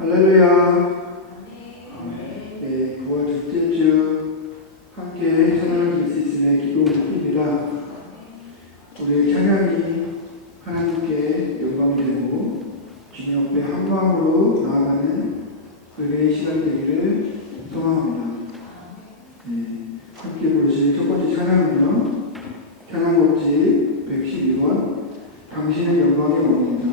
할렐루야. 네, 9월 둘째 주 함께 찬양을 드릴 수 있음에 기쁨을 느낍니다. 우리의 찬양이 하나님께 영광이 되고 주님 앞에 한 마음으로 나아가는 은혜의 시간 되기를 소망합니다. 네, 함께 부르실 첫 번째 찬양은요, 찬양곡지 112번 당신은 영광의 왕입니다.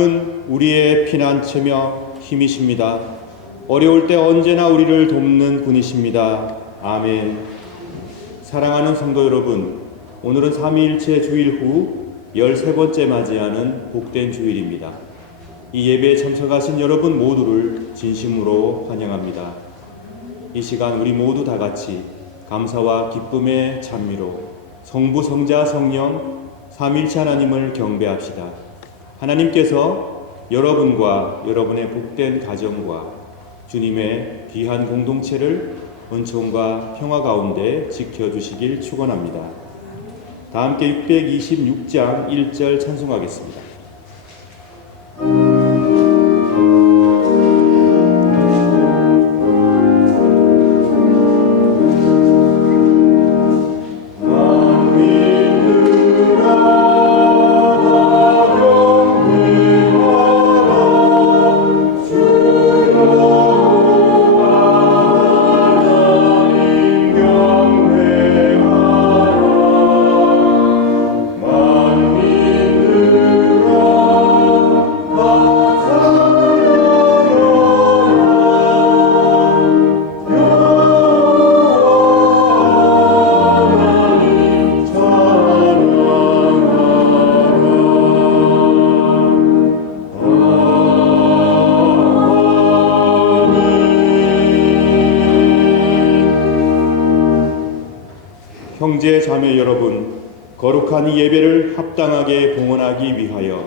하나님은 우리의 피난처며 힘이십니다. 어려울 때 언제나 우리를 돕는 분이십니다. 아멘. 사랑하는 성도 여러분, 오늘은 삼위일체 주일 후 13번째 맞이하는 복된 주일입니다. 이 예배에 참석하신 여러분 모두를 진심으로 환영합니다. 이 시간 우리 모두 다 같이 감사와 기쁨의 찬미로 성부, 성자, 성령 삼위일체 하나님을 경배합시다. 하나님께서 여러분과 여러분의 복된 가정과 주님의 귀한 공동체를 은총과 평화 가운데 지켜주시길 축원합니다. 다 함께 626장 1절 찬송하겠습니다. 형제 자매 여러분, 거룩한 이 예배를 합당하게 봉헌하기 위하여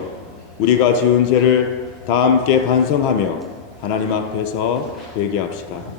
우리가 지은 죄를 다 함께 반성하며 하나님 앞에서 회개합시다.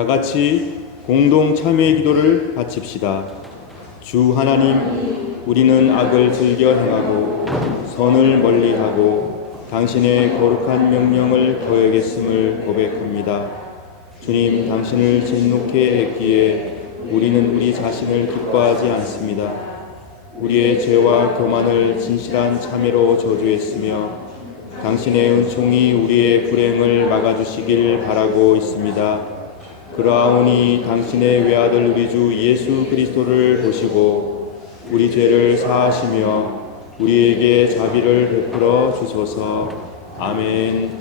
다 같이 공동 참회의 기도를 바칩시다. 주 하나님, 우리는 악을 즐겨 행하고 선을 멀리하고 당신의 거룩한 명령을 거역했음을 고백합니다. 주님, 당신을 진노케 했기에 우리는 우리 자신을 기뻐하지 않습니다. 우리의 죄와 교만을 진실한 참회로 저주했으며 당신의 은총이 우리의 불행을 막아주시길 바라고 있습니다. 그러하오니 당신의 외아들 우리 주 예수 그리스도를 보시고 우리 죄를 사하시며 우리에게 자비를 베풀어 주소서. 아멘.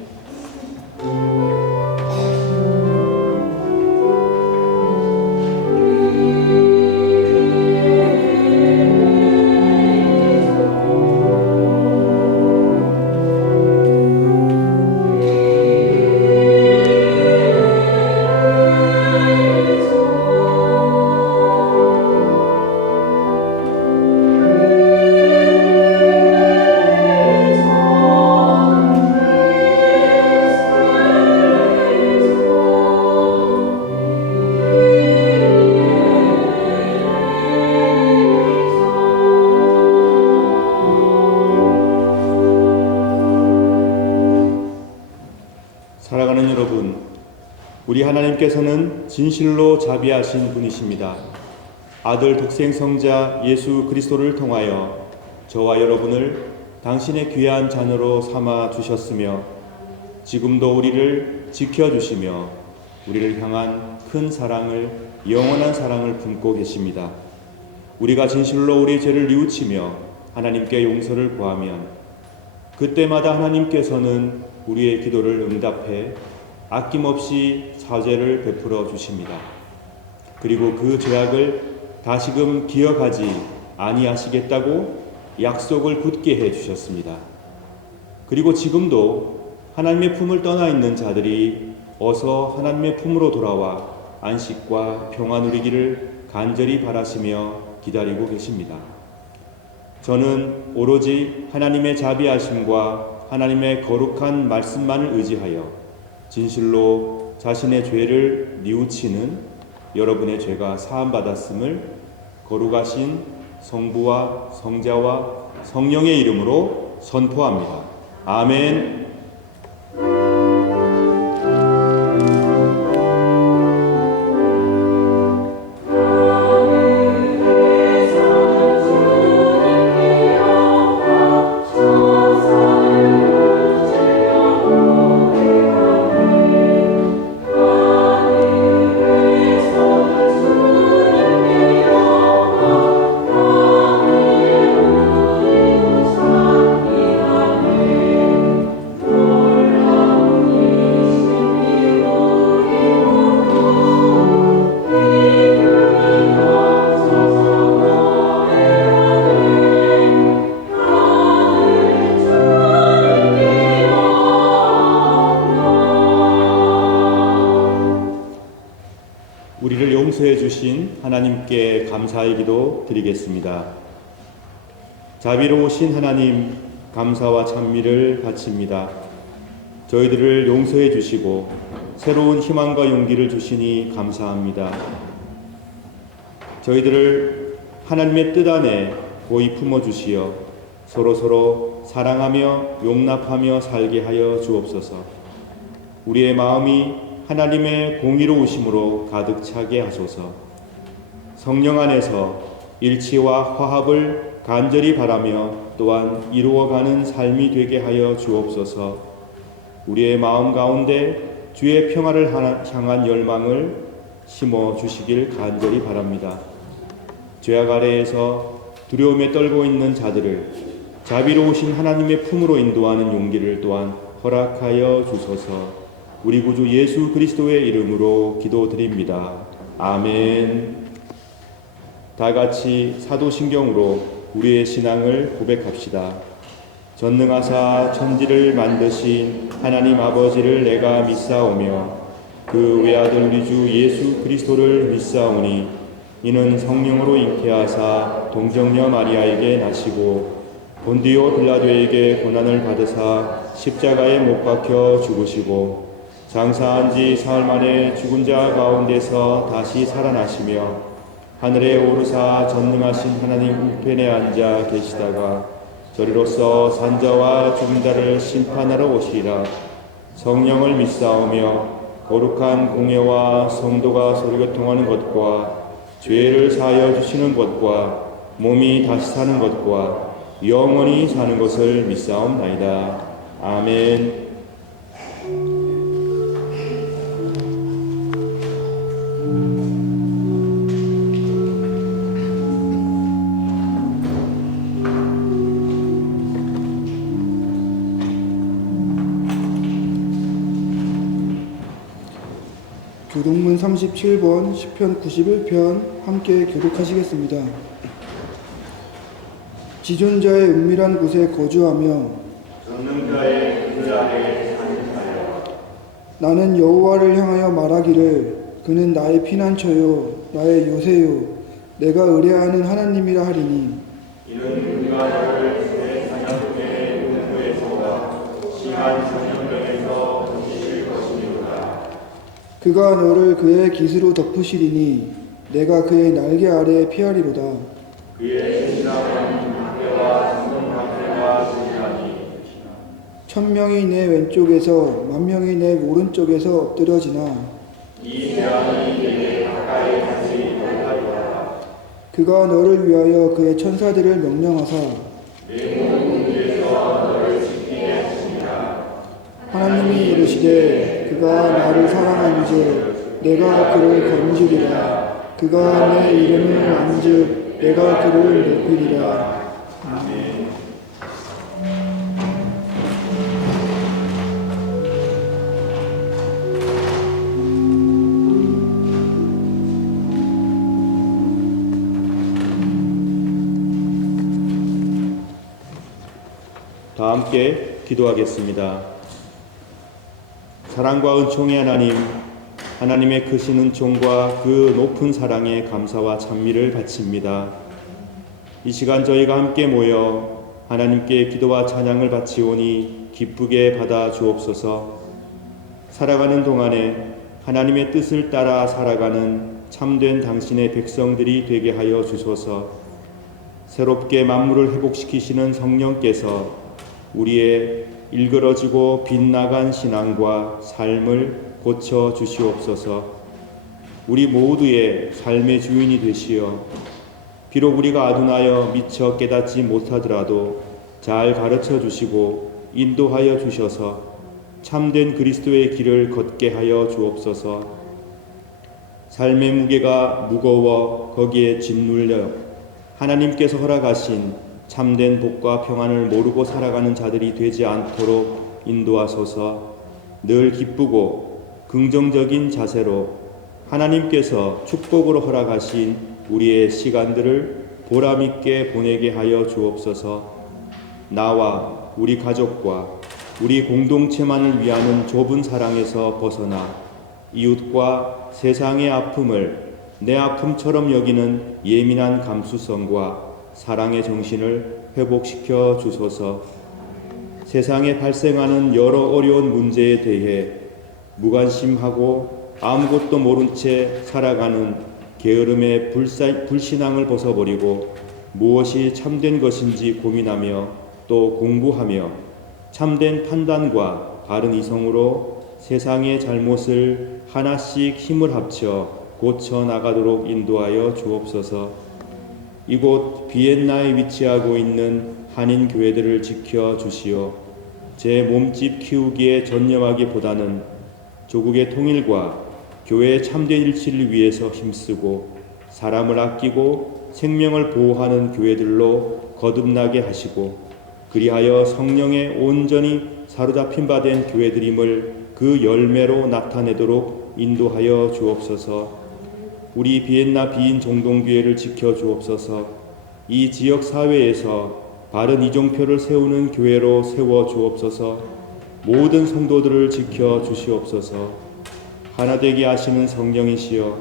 사랑하는 여러분, 우리 하나님께서는 진실로 자비하신 분이십니다. 아들 독생 성자 예수 그리스도를 통하여 저와 여러분을 당신의 귀한 자녀로 삼아 주셨으며 지금도 우리를 지켜주시며 우리를 향한 큰 사랑을, 영원한 사랑을 품고 계십니다. 우리가 진실로 우리의 죄를 뉘우치며 하나님께 용서를 구하면 그때마다 하나님께서는 우리의 기도를 응답해 아낌없이 사죄를 베풀어 주십니다. 그리고 그 죄악을 다시금 기억하지 아니하시겠다고 약속을 굳게 해 주셨습니다. 그리고 지금도 하나님의 품을 떠나 있는 자들이 어서 하나님의 품으로 돌아와 안식과 평안 누리기를 간절히 바라시며 기다리고 계십니다. 저는 오로지 하나님의 자비하심과 하나님의 거룩한 말씀만을 의지하여 진실로 자신의 죄를 뉘우치는 여러분의 죄가 사함받았음을 거룩하신 성부와 성자와 성령의 이름으로 선포합니다. 아멘. 우리를 용서해 주신 하나님께 감사의 기도 드리겠습니다. 자비로우신 하나님, 감사와 찬미를 바칩니다. 저희들을 용서해 주시고 새로운 희망과 용기를 주시니 감사합니다. 저희들을 하나님의 뜻 안에 고이 품어 주시어 서로서로 사랑하며 용납하며 살게 하여 주옵소서. 우리의 마음이 하나님의 공의로우심으로 가득 차게 하소서. 성령 안에서 일치와 화합을 간절히 바라며 또한 이루어가는 삶이 되게 하여 주옵소서. 우리의 마음 가운데 주의 평화를 향한 열망을 심어 주시길 간절히 바랍니다. 죄악 아래에서 두려움에 떨고 있는 자들을 자비로우신 하나님의 품으로 인도하는 용기를 또한 허락하여 주소서. 우리 구주 예수 그리스도의 이름으로 기도드립니다. 아멘. 다 같이 사도신경으로 우리의 신앙을 고백합시다. 전능하사 천지를 만드신 하나님 아버지를 내가 믿사오며 그 외아들 우리 주 예수 그리스도를 믿사오니 이는 성령으로 잉태하사 동정녀 마리아에게 나시고 본디오 빌라도에게 고난을 받으사 십자가에 못 박혀 죽으시고 장사한 지 사흘 만에 죽은 자 가운데서 다시 살아나시며 하늘에 오르사 전능하신 하나님 우편에 앉아 계시다가 저리로서 산자와 죽은 자를 심판하러 오시리라. 성령을 믿사오며 거룩한 공예와 성도가 서로교통하는 것과 죄를 사하여 주시는 것과 몸이 다시 사는 것과 영원히 사는 것을 믿사옵나이다. 아멘. 교동문 37번 시편 91편 함께 교독하시겠습니다. 지존자의 은밀한 곳에 거주하며 전능자의 그 아래에 산뜻하여 나는 여호와를 향하여 말하기를 그는 나의 피난처요 나의 요새요 내가 의뢰하는 하나님이라 하리니 이는 그가 너를 새 사냥꾼의 공포에서와 심한 사냥병에서 지실 것이니라. 그가 너를 그의 깃으로 덮으시리니 내가 그의 날개 아래 피하리로다. 그의 신랑은 방패와 성공 방패가 지리하니 천명이 내 왼쪽에서 만명이 내 오른쪽에서 엎드려지나 이 재앙이 내게 가까이 가지 못하리라. 그가 너를 위하여 그의 천사들을 명령하사 내 몸 위에서 너를 지키게 하시니라. 하나님이 이르시되 그가 나를 사랑한즉 내가 그를 건지리라. 그가 내 이름을 안즉 내가 그를 높이리라. 아멘. 다 함께 기도하겠습니다. 사랑과 은총의 하나님, 하나님의 크신 은총과 그 높은 사랑에 감사와 찬미를 바칩니다. 이 시간 저희가 함께 모여 하나님께 기도와 찬양을 바치오니 기쁘게 받아 주옵소서. 살아가는 동안에 하나님의 뜻을 따라 살아가는 참된 당신의 백성들이 되게 하여 주소서. 새롭게 만물을 회복시키시는 성령께서 우리의 일그러지고 빗나간 신앙과 삶을 고쳐 주시옵소서. 우리 모두의 삶의 주인이 되시어 비록 우리가 아둔하여 미처 깨닫지 못하더라도 잘 가르쳐 주시고 인도하여 주셔서 참된 그리스도의 길을 걷게 하여 주옵소서. 삶의 무게가 무거워 거기에 짓눌려 하나님께서 허락하신 참된 복과 평안을 모르고 살아가는 자들이 되지 않도록 인도하소서. 늘 기쁘고 긍정적인 자세로 하나님께서 축복으로 허락하신 우리의 시간들을 보람있게 보내게 하여 주옵소서. 나와 우리 가족과 우리 공동체만을 위하는 좁은 사랑에서 벗어나 이웃과 세상의 아픔을 내 아픔처럼 여기는 예민한 감수성과 사랑의 정신을 회복시켜 주소서. 세상에 발생하는 여러 어려운 문제에 대해 무관심하고 아무것도 모른 채 살아가는 게으름의 불신앙을 벗어버리고 무엇이 참된 것인지 고민하며 또 공부하며 참된 판단과 바른 이성으로 세상의 잘못을 하나씩 힘을 합쳐 고쳐 나가도록 인도하여 주옵소서. 이곳 비엔나에 위치하고 있는 한인 교회들을 지켜 주시어 제 몸집 키우기에 전념하기보다는 조국의 통일과 교회의 참된 일치를 위해서 힘쓰고 사람을 아끼고 생명을 보호하는 교회들로 거듭나게 하시고 그리하여 성령에 온전히 사로잡힌 바 된 교회들임을 그 열매로 나타내도록 인도하여 주옵소서. 우리 비엔나 비인 종동교회를 지켜 주옵소서. 이 지역 사회에서 바른 이종표를 세우는 교회로 세워 주옵소서. 모든 성도들을 지켜 주시옵소서. 하나 되게 하시는 성령이시여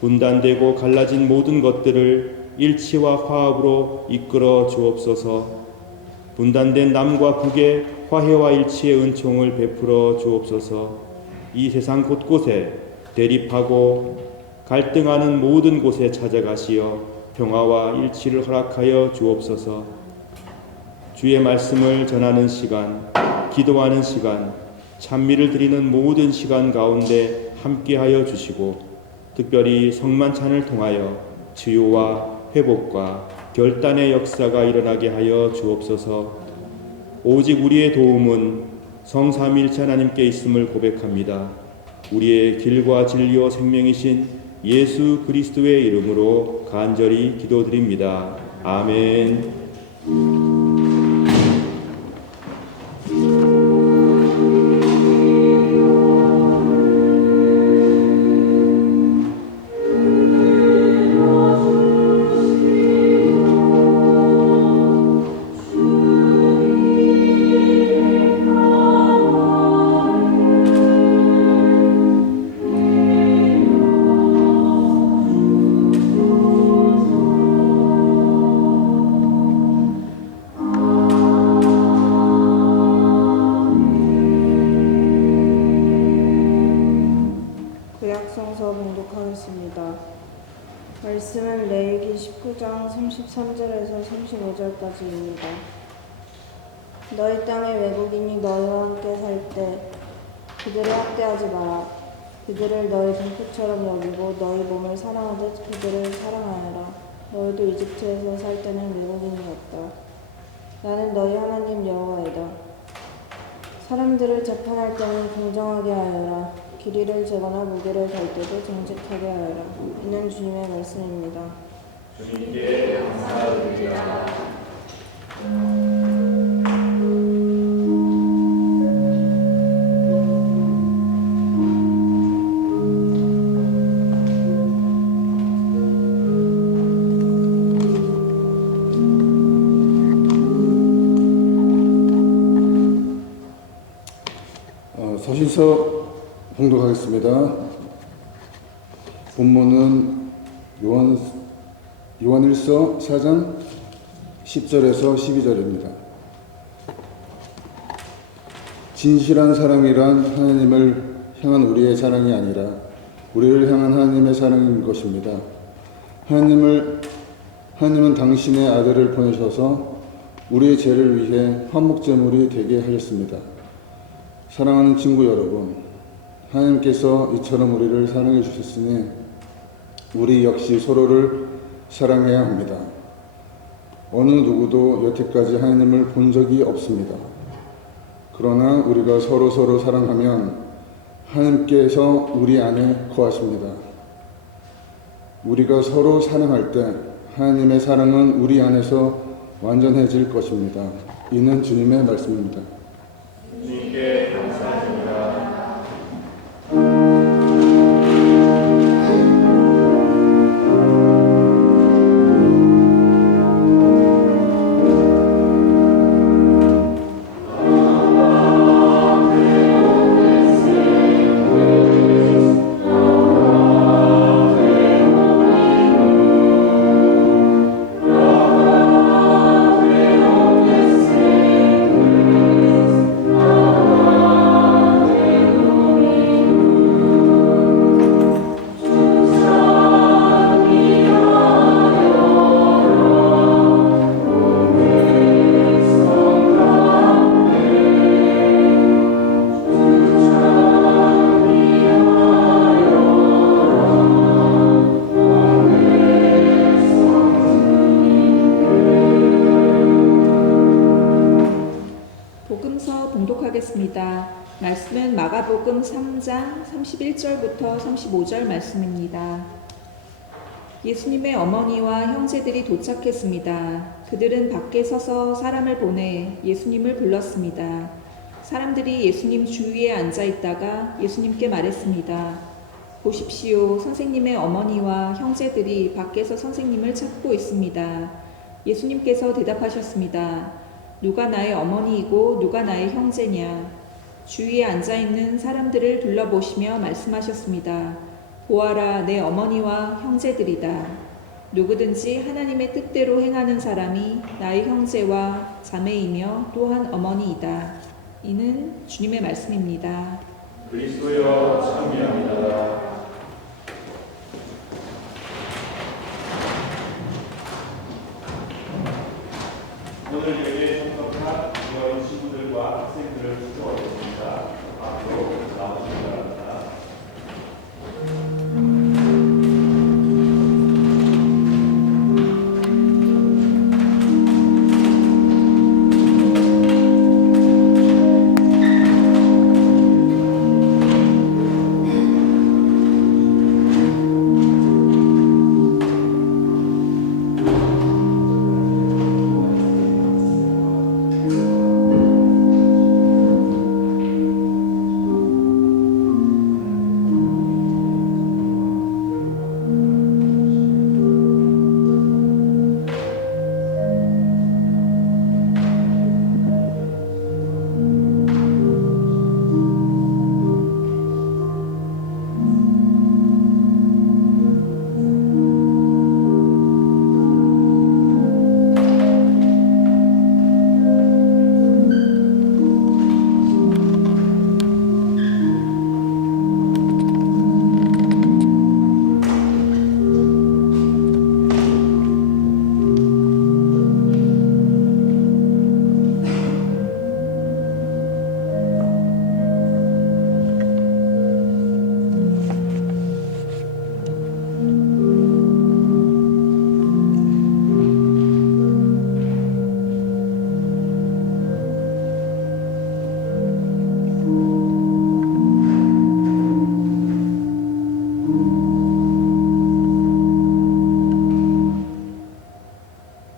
분단되고 갈라진 모든 것들을 일치와 화합으로 이끌어 주옵소서. 분단된 남과 북의 화해와 일치의 은총을 베풀어 주옵소서. 이 세상 곳곳에 대립하고 갈등하는 모든 곳에 찾아가시어 평화와 일치를 허락하여 주옵소서. 주의 말씀을 전하는 시간, 기도하는 시간, 찬미를 드리는 모든 시간 가운데 함께하여 주시고 특별히 성만찬을 통하여 치유와 회복과 결단의 역사가 일어나게 하여 주옵소서. 오직 우리의 도움은 성삼위일체 하나님께 있음을 고백합니다. 우리의 길과 진리와 생명이신 예수 그리스도의 이름으로 간절히 기도드립니다. 아멘. 구약성서 봉독하겠습니다. 말씀은 레위기 19장 33절에서 35절까지입니다. 너희 땅에 외국인이 너희와 함께 살 때 그들을 학대하지 마라. 그들을 너희 동포처럼 여기고 너희 몸을 사랑하듯 그들을 사랑하여라. 너희도 이집트에서 살 때는 외국인이었다. 나는 너희 하나님 여호와이다. 사람들을 재판할 때는 공정하게 하여라. 길이를 재거나 무게를 달 때도 정직하게 하여라. 이는 주님의 말씀입니다. 주님께 감사드립니다. 서신서 봉독하겠습니다. 본문은 요한일서 4장 10절에서 12절입니다. 진실한 사랑이란 하나님을 향한 우리의 사랑이 아니라 우리를 향한 하나님의 사랑인 것입니다. 하나님은 당신의 아들을 보내셔서 우리의 죄를 위해 화목제물이 되게 하셨습니다. 사랑하는 친구 여러분, 하나님께서 이처럼 우리를 사랑해 주셨으니 우리 역시 서로를 사랑해야 합니다. 어느 누구도 여태까지 하나님을 본 적이 없습니다. 그러나 우리가 서로 사랑하면 하나님께서 우리 안에 거하십니다. 우리가 서로 사랑할 때 하나님의 사랑은 우리 안에서 완전해질 것입니다. 이는 주님의 말씀입니다. 주님께 감사합니다. 복음서 봉독하겠습니다. 말씀은 마가복음 3장 31절부터 35절 말씀입니다. 예수님의 어머니와 형제들이 도착했습니다. 그들은 밖에 서서 사람을 보내 예수님을 불렀습니다. 사람들이 예수님 주위에 앉아 있다가 예수님께 말했습니다. 보십시오, 선생님의 어머니와 형제들이 밖에서 선생님을 찾고 있습니다. 예수님께서 대답하셨습니다. 누가 나의 어머니이고 누가 나의 형제냐? 주위에 앉아있는 사람들을 둘러보시며 말씀하셨습니다. 보아라, 내 어머니와 형제들이다. 누구든지 하나님의 뜻대로 행하는 사람이 나의 형제와 자매이며 또한 어머니이다. 이는 주님의 말씀입니다. 그리스도여 찬미합니다. 오늘 예배에 참석한 어린 친구들과 학생들을 축복하겠습니다. 앞으로 나오시기 바랍니다.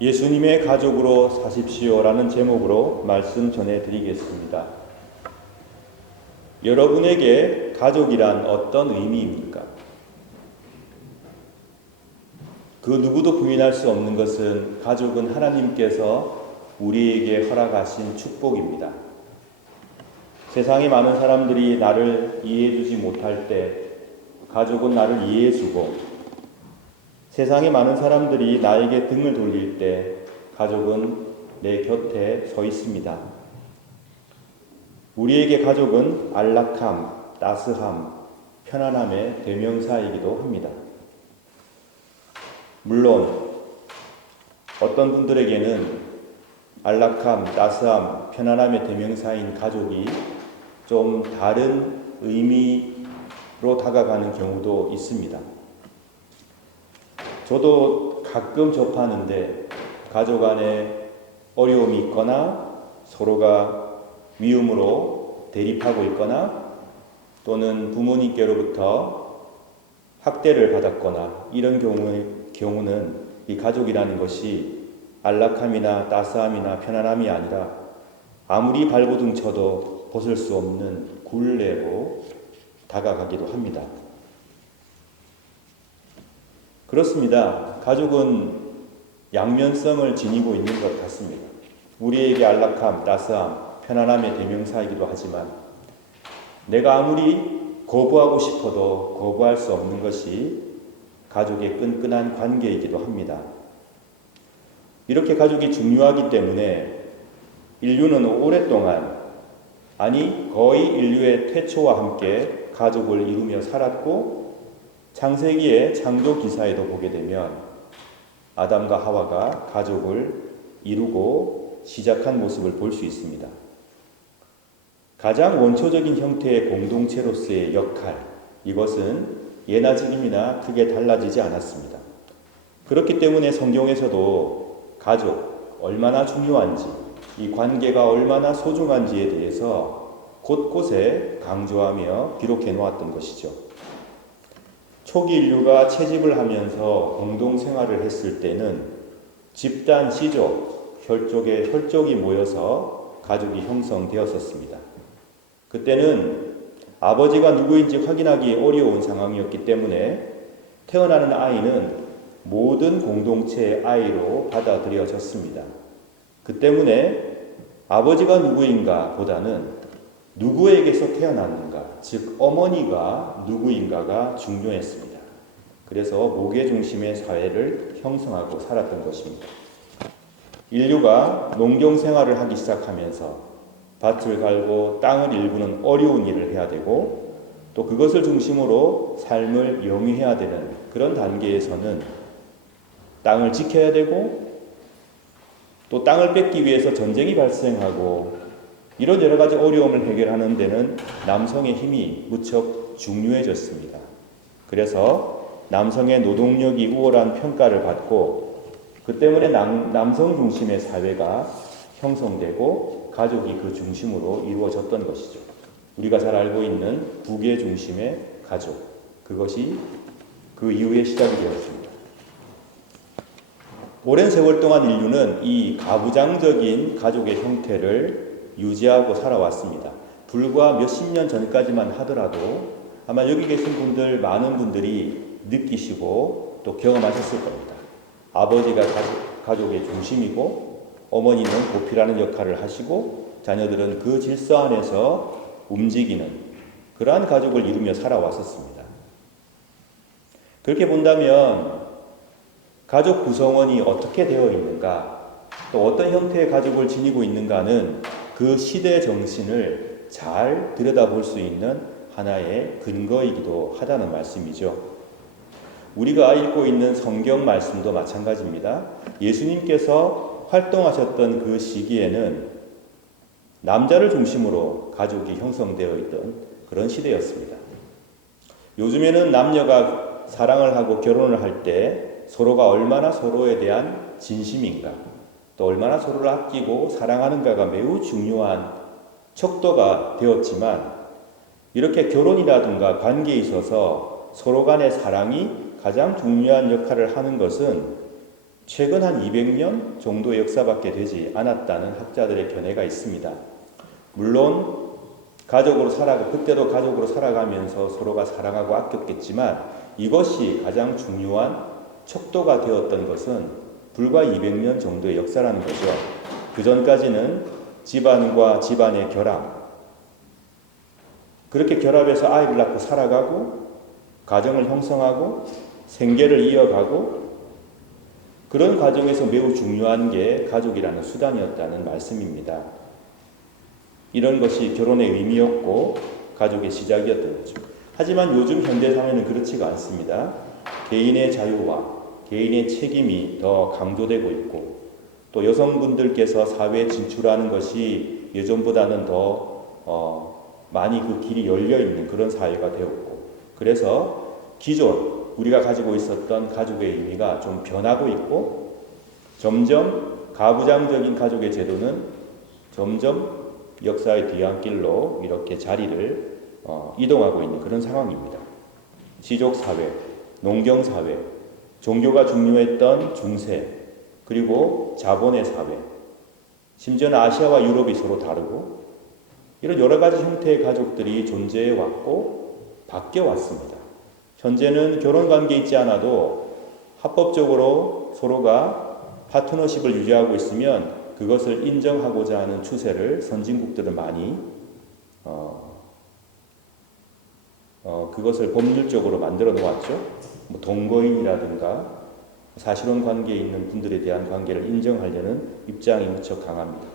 예수님의 가족으로 사십시오라는 제목으로 말씀 전해드리겠습니다. 여러분에게 가족이란 어떤 의미입니까? 그 누구도 부인할 수 없는 것은 가족은 하나님께서 우리에게 허락하신 축복입니다. 세상에 많은 사람들이 나를 이해해주지 못할 때 가족은 나를 이해해주고, 세상에 많은 사람들이 나에게 등을 돌릴 때 가족은 내 곁에 서 있습니다. 우리에게 가족은 안락함, 따스함, 편안함의 대명사이기도 합니다. 물론 어떤 분들에게는 안락함, 따스함, 편안함의 대명사인 가족이 좀 다른 의미로 다가가는 경우도 있습니다. 저도 가끔 접하는데 가족 안에 어려움이 있거나 서로가 미움으로 대립하고 있거나 또는 부모님께로부터 학대를 받았거나 이런 경우는 이 가족이라는 것이 안락함이나 따스함이나 편안함이 아니라 아무리 발버둥 쳐도 벗을 수 없는 굴레로 다가가기도 합니다. 그렇습니다. 가족은 양면성을 지니고 있는 것 같습니다. 우리에게 안락함, 따스함, 편안함의 대명사이기도 하지만 내가 아무리 거부하고 싶어도 거부할 수 없는 것이 가족의 끈끈한 관계이기도 합니다. 이렇게 가족이 중요하기 때문에 인류는 오랫동안, 아니 거의 인류의 태초와 함께 가족을 이루며 살았고, 창세기의 창조 기사에도 보게 되면 아담과 하와가 가족을 이루고 시작한 모습을 볼 수 있습니다. 가장 원초적인 형태의 공동체로서의 역할, 이것은 예나 지금이나 크게 달라지지 않았습니다. 그렇기 때문에 성경에서도 가족, 얼마나 중요한지, 이 관계가 얼마나 소중한지에 대해서 곳곳에 강조하며 기록해 놓았던 것이죠. 초기 인류가 채집을 하면서 공동생활을 했을 때는 집단, 시족, 혈족이 모여서 가족이 형성되었었습니다. 그때는 아버지가 누구인지 확인하기 어려운 상황이었기 때문에 태어나는 아이는 모든 공동체의 아이로 받아들여졌습니다. 그 때문에 아버지가 누구인가 보다는 누구에게서 태어났는가, 즉 어머니가 누구인가가 중요했습니다. 그래서 목의 중심의 사회를 형성하고 살았던 것입니다. 인류가 농경 생활을 하기 시작하면서 밭을 갈고 땅을 일구는 어려운 일을 해야 되고, 또 그것을 중심으로 삶을 영위해야 되는 그런 단계에서는 땅을 지켜야 되고, 또 땅을 뺏기 위해서 전쟁이 발생하고, 이런 여러 가지 어려움을 해결하는 데는 남성의 힘이 무척 중요해졌습니다. 그래서 남성의 노동력이 우월한 평가를 받고, 그 때문에 남성 중심의 사회가 형성되고 가족이 그 중심으로 이루어졌던 것이죠. 우리가 잘 알고 있는 부계 중심의 가족, 그것이 그 이후에 시작이 되었습니다. 오랜 세월 동안 인류는 이 가부장적인 가족의 형태를 유지하고 살아왔습니다. 불과 몇십 년 전까지만 하더라도 아마 여기 계신 분들, 많은 분들이 느끼시고 또 경험하셨을 겁니다. 아버지가 가족의 중심이고, 어머니는 보필하는 역할을 하시고, 자녀들은 그 질서 안에서 움직이는 그러한 가족을 이루며 살아왔었습니다. 그렇게 본다면 가족 구성원이 어떻게 되어 있는가, 또 어떤 형태의 가족을 지니고 있는가는 그 시대 정신을 잘 들여다볼 수 있는 하나의 근거이기도 하다는 말씀이죠. 우리가 읽고 있는 성경 말씀도 마찬가지입니다. 예수님께서 활동하셨던 그 시기에는 남자를 중심으로 가족이 형성되어 있던 그런 시대였습니다. 요즘에는 남녀가 사랑을 하고 결혼을 할 때 서로가 얼마나 서로에 대한 진심인가, 또 얼마나 서로를 아끼고 사랑하는가가 매우 중요한 척도가 되었지만, 이렇게 결혼이라든가 관계에 있어서 서로 간의 사랑이 가장 중요한 역할을 하는 것은 최근 한 200년 정도의 역사밖에 되지 않았다는 학자들의 견해가 있습니다. 물론 가족으로 그때도 가족으로 살아가면서 서로가 사랑하고 아꼈겠지만, 이것이 가장 중요한 척도가 되었던 것은 불과 200년 정도의 역사라는 거죠. 그 전까지는 집안과 집안의 결합, 그렇게 결합해서 아이를 낳고 살아가고 가정을 형성하고 생계를 이어가고, 그런 과정에서 매우 중요한 게 가족이라는 수단이었다는 말씀입니다. 이런 것이 결혼의 의미였고 가족의 시작이었던 거죠. 하지만 요즘 현대 사회는 그렇지가 않습니다. 개인의 자유와 개인의 책임이 더 강조되고 있고 또 여성분들께서 사회에 진출하는 것이 예전보다는 더 많이 그 길이 열려 있는 그런 사회가 되었고 그래서 기존 우리가 가지고 있었던 가족의 의미가 좀 변하고 있고 점점 가부장적인 가족의 제도는 점점 역사의 뒤안길로 이렇게 자리를 이동하고 있는 그런 상황입니다. 지족사회, 농경사회, 종교가 중요했던 중세, 그리고 자본의 사회, 심지어는 아시아와 유럽이 서로 다르고 이런 여러 가지 형태의 가족들이 존재해 왔고 바뀌어 왔습니다. 현재는 결혼 관계에 있지 않아도 합법적으로 서로가 파트너십을 유지하고 있으면 그것을 인정하고자 하는 추세를 선진국들은 많이 그것을 법률적으로 만들어 놓았죠. 뭐 동거인이라든가 사실혼 관계에 있는 분들에 대한 관계를 인정하려는 입장이 무척 강합니다.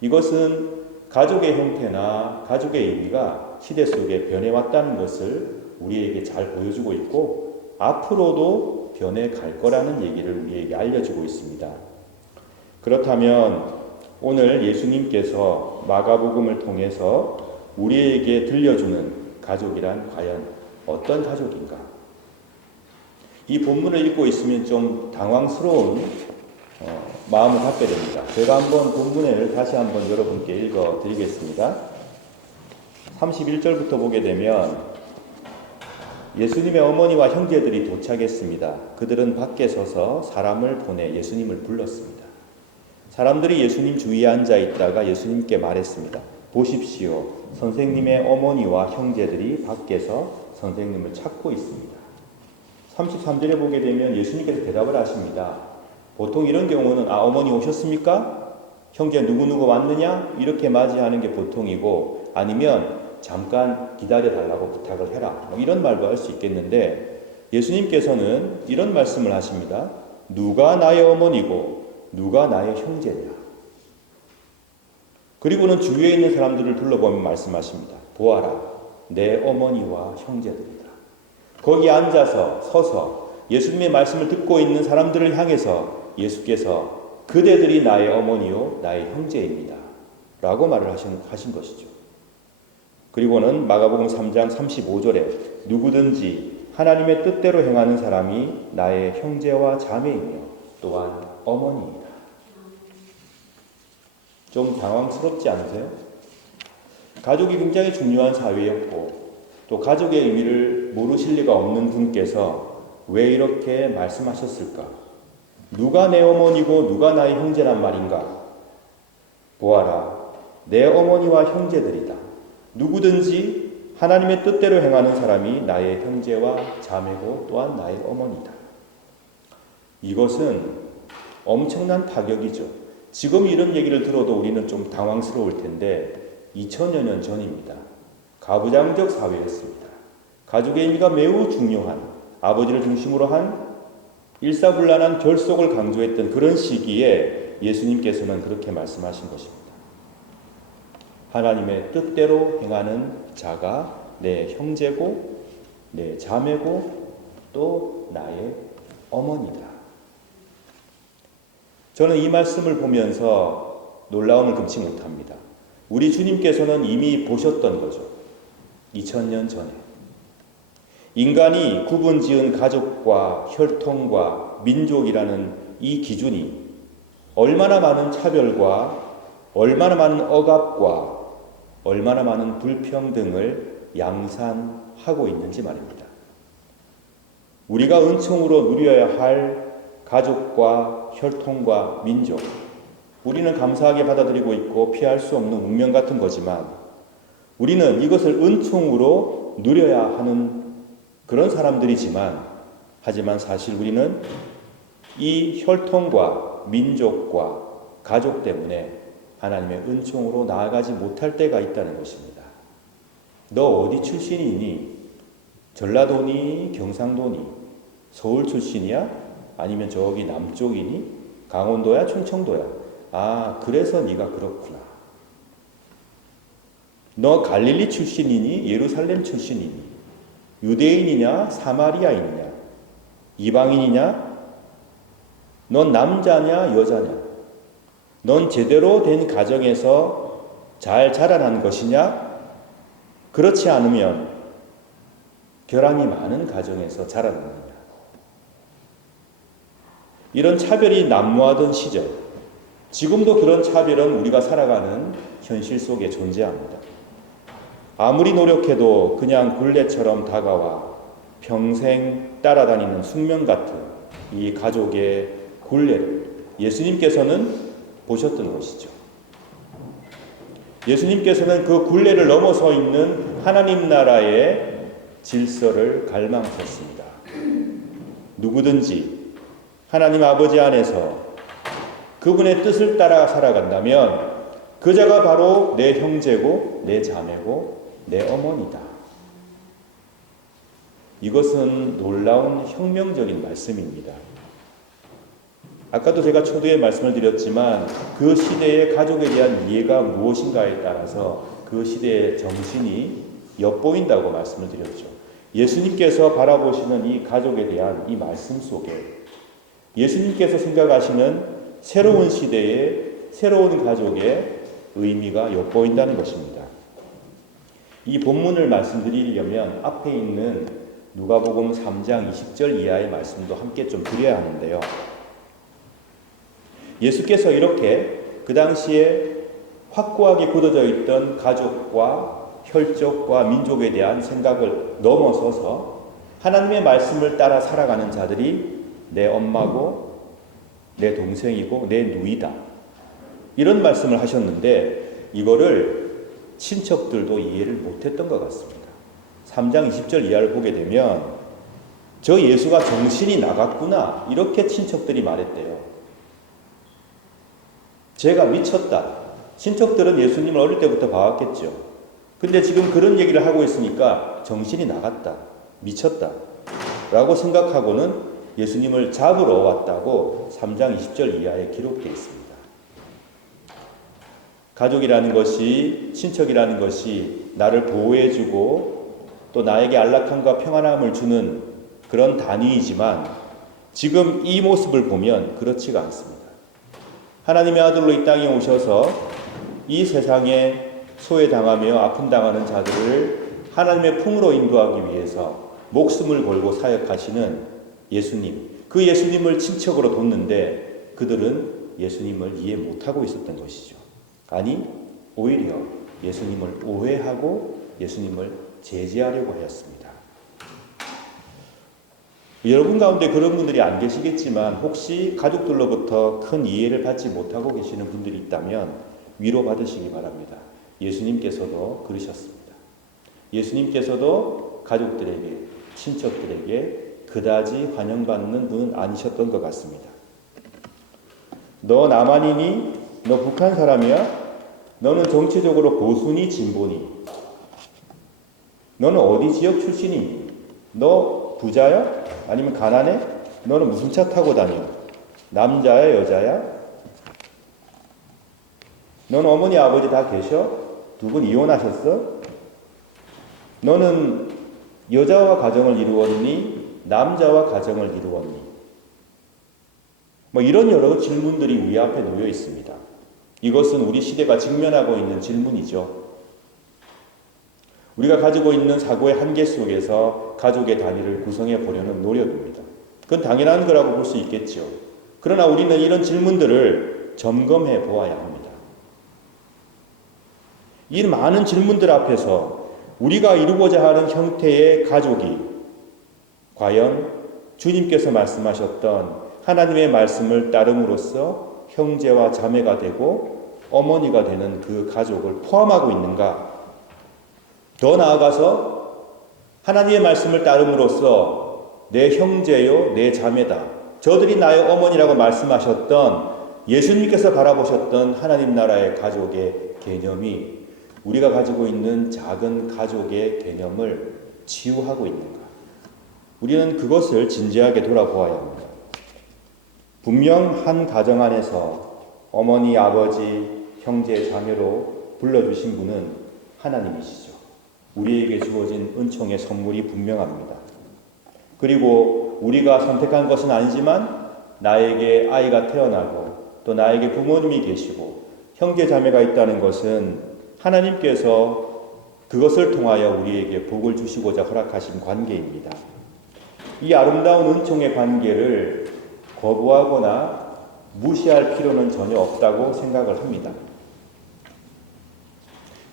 이것은 가족의 형태나 가족의 의미가 시대 속에 변해왔다는 것을 우리에게 잘 보여주고 있고 앞으로도 변해갈 거라는 얘기를 우리에게 알려주고 있습니다. 그렇다면 오늘 예수님께서 마가복음을 통해서 우리에게 들려주는 가족이란 과연 어떤 가족인가? 이 본문을 읽고 있으면 좀 당황스러운 마음을 갖게 됩니다. 제가 한번 본문을 다시 한번 여러분께 읽어 드리겠습니다. 31절부터 보게 되면 예수님의 어머니와 형제들이 도착했습니다. 그들은 밖에 서서 사람을 보내 예수님을 불렀습니다. 사람들이 예수님 주위에 앉아 있다가 예수님께 말했습니다. 보십시오. 선생님의 어머니와 형제들이 밖에서 선생님을 찾고 있습니다. 33절에 보게 되면 예수님께서 대답을 하십니다. 보통 이런 경우는 어머니 오셨습니까? 형제 누구누구 왔느냐? 이렇게 맞이하는 게 보통이고 아니면 잠깐 기다려달라고 부탁을 해라. 이런 말도 할 수 있겠는데 예수님께서는 이런 말씀을 하십니다. 누가 나의 어머니고 누가 나의 형제냐? 그리고는 주위에 있는 사람들을 둘러보면 말씀하십니다. 보아라, 내 어머니와 형제들이다. 거기 앉아서 서서 예수님의 말씀을 듣고 있는 사람들을 향해서 예수께서 그대들이 나의 어머니요 나의 형제입니다. 라고 말을 하신 것이죠. 그리고는 마가복음 3장 35절에 누구든지 하나님의 뜻대로 행하는 사람이 나의 형제와 자매이며 또한 어머니이다. 좀 당황스럽지 않으세요? 가족이 굉장히 중요한 사회였고 또 가족의 의미를 모르실 리가 없는 분께서 왜 이렇게 말씀하셨을까? 누가 내 어머니고 누가 나의 형제란 말인가? 보아라, 내 어머니와 형제들이다. 누구든지 하나님의 뜻대로 행하는 사람이 나의 형제와 자매고 또한 나의 어머니다. 이것은 엄청난 타격이죠. 지금 이런 얘기를 들어도 우리는 좀 당황스러울 텐데 2000여 년 전입니다. 가부장적 사회였습니다. 가족의 의미가 매우 중요한 아버지를 중심으로 한 일사불란한 결속을 강조했던 그런 시기에 예수님께서는 그렇게 말씀하신 것입니다. 하나님의 뜻대로 행하는 자가 내 형제고 내 자매고 또 나의 어머니다. 저는 이 말씀을 보면서 놀라움을 금치 못합니다. 우리 주님께서는 이미 보셨던 거죠. 2000년 전에. 인간이 구분지은 가족과 혈통과 민족이라는 이 기준이 얼마나 많은 차별과 얼마나 많은 억압과 얼마나 많은 불평등을 양산하고 있는지 말입니다. 우리가 은총으로 누려야 할 가족과 혈통과 민족, 우리는 감사하게 받아들이고 있고 피할 수 없는 운명 같은 거지만 우리는 이것을 은총으로 누려야 하는 그런 사람들이지만 하지만 사실 우리는 이 혈통과 민족과 가족 때문에 하나님의 은총으로 나아가지 못할 때가 있다는 것입니다. 너 어디 출신이니? 전라도니? 경상도니? 서울 출신이야? 아니면 저기 남쪽이니? 강원도야? 충청도야? 아, 그래서 네가 그렇구나. 너 갈릴리 출신이니? 예루살렘 출신이니? 유대인이냐? 사마리아인이냐? 이방인이냐? 넌 남자냐? 여자냐? 넌 제대로 된 가정에서 잘 자라난 것이냐? 그렇지 않으면 결함이 많은 가정에서 자라났느냐? 이런 차별이 난무하던 시절, 지금도 그런 차별은 우리가 살아가는 현실 속에 존재합니다. 아무리 노력해도 그냥 굴레처럼 다가와 평생 따라다니는 숙명 같은 이 가족의 굴레를 예수님께서는 보셨던 것이죠. 예수님께서는 그 굴레를 넘어서 있는 하나님 나라의 질서를 갈망하셨습니다. 누구든지 하나님 아버지 안에서 그분의 뜻을 따라 살아간다면 그 자가 바로 내 형제고 내 자매고 내 어머니다. 이것은 놀라운 혁명적인 말씀입니다. 아까도 제가 초두에 말씀을 드렸지만 그 시대의 가족에 대한 이해가 무엇인가에 따라서 그 시대의 정신이 엿보인다고 말씀을 드렸죠. 예수님께서 바라보시는 이 가족에 대한 이 말씀 속에 예수님께서 생각하시는 새로운 시대의 새로운 가족의 의미가 엿보인다는 것입니다. 이 본문을 말씀드리려면 앞에 있는 누가복음 3장 20절 이하의 말씀도 함께 좀 드려야 하는데요. 예수께서 이렇게 그 당시에 확고하게 굳어져 있던 가족과 혈족과 민족에 대한 생각을 넘어서서 하나님의 말씀을 따라 살아가는 자들이 내 엄마고 내 동생이고 내 누이다. 이런 말씀을 하셨는데 이거를 친척들도 이해를 못했던 것 같습니다. 3장 20절 이하를 보게 되면 저 예수가 정신이 나갔구나 이렇게 친척들이 말했대요. 제가 미쳤다. 친척들은 예수님을 어릴 때부터 봐왔겠죠. 근데 지금 그런 얘기를 하고 있으니까 정신이 나갔다. 미쳤다. 라고 생각하고는 예수님을 잡으러 왔다고 3장 20절 이하에 기록되어 있습니다. 가족이라는 것이, 친척이라는 것이 나를 보호해주고 또 나에게 안락함과 평안함을 주는 그런 단위이지만 지금 이 모습을 보면 그렇지가 않습니다. 하나님의 아들로 이 땅에 오셔서 이 세상에 소외당하며 아픔당하는 자들을 하나님의 품으로 인도하기 위해서 목숨을 걸고 사역하시는 예수님, 그 예수님을 친척으로 뒀는데 그들은 예수님을 이해 못하고 있었던 것이죠. 아니, 오히려 예수님을 오해하고 예수님을 제지하려고 하였습니다. 여러분 가운데 그런 분들이 안 계시겠지만 혹시 가족들로부터 큰 이해를 받지 못하고 계시는 분들이 있다면 위로받으시기 바랍니다. 예수님께서도 그러셨습니다. 예수님께서도 가족들에게, 친척들에게 그다지 환영받는 분은 아니셨던 것 같습니다. 너 남한이니? 너 북한 사람이야? 너는 정치적으로 보수니 진보니? 너는 어디 지역 출신이니? 너 부자야? 아니면 가난해? 너는 무슨 차 타고 다녀? 남자야? 여자야? 너는 어머니 아버지 다 계셔? 두 분 이혼하셨어? 너는 여자와 가정을 이루었니? 남자와 가정을 이루었니? 이런 여러 질문들이 우리 앞에 놓여 있습니다. 이것은 우리 시대가 직면하고 있는 질문이죠. 우리가 가지고 있는 사고의 한계 속에서 가족의 단위를 구성해 보려는 노력입니다. 그건 당연한 거라고 볼 수 있겠죠. 그러나 우리는 이런 질문들을 점검해 보아야 합니다. 이 많은 질문들 앞에서 우리가 이루고자 하는 형태의 가족이 과연 주님께서 말씀하셨던 하나님의 말씀을 따름으로써 형제와 자매가 되고 어머니가 되는 그 가족을 포함하고 있는가? 더 나아가서 하나님의 말씀을 따름으로써 내 형제요, 내 자매다. 저들이 나의 어머니라고 말씀하셨던 예수님께서 바라보셨던 하나님 나라의 가족의 개념이 우리가 가지고 있는 작은 가족의 개념을 치유하고 있는가? 우리는 그것을 진지하게 돌아보아야 합니다. 분명 한 가정 안에서 어머니, 아버지, 형제, 자매로 불러주신 분은 하나님이시죠. 우리에게 주어진 은총의 선물이 분명합니다. 그리고 우리가 선택한 것은 아니지만 나에게 아이가 태어나고 또 나에게 부모님이 계시고 형제, 자매가 있다는 것은 하나님께서 그것을 통하여 우리에게 복을 주시고자 허락하신 관계입니다. 이 아름다운 은총의 관계를 거부하거나 무시할 필요는 전혀 없다고 생각을 합니다.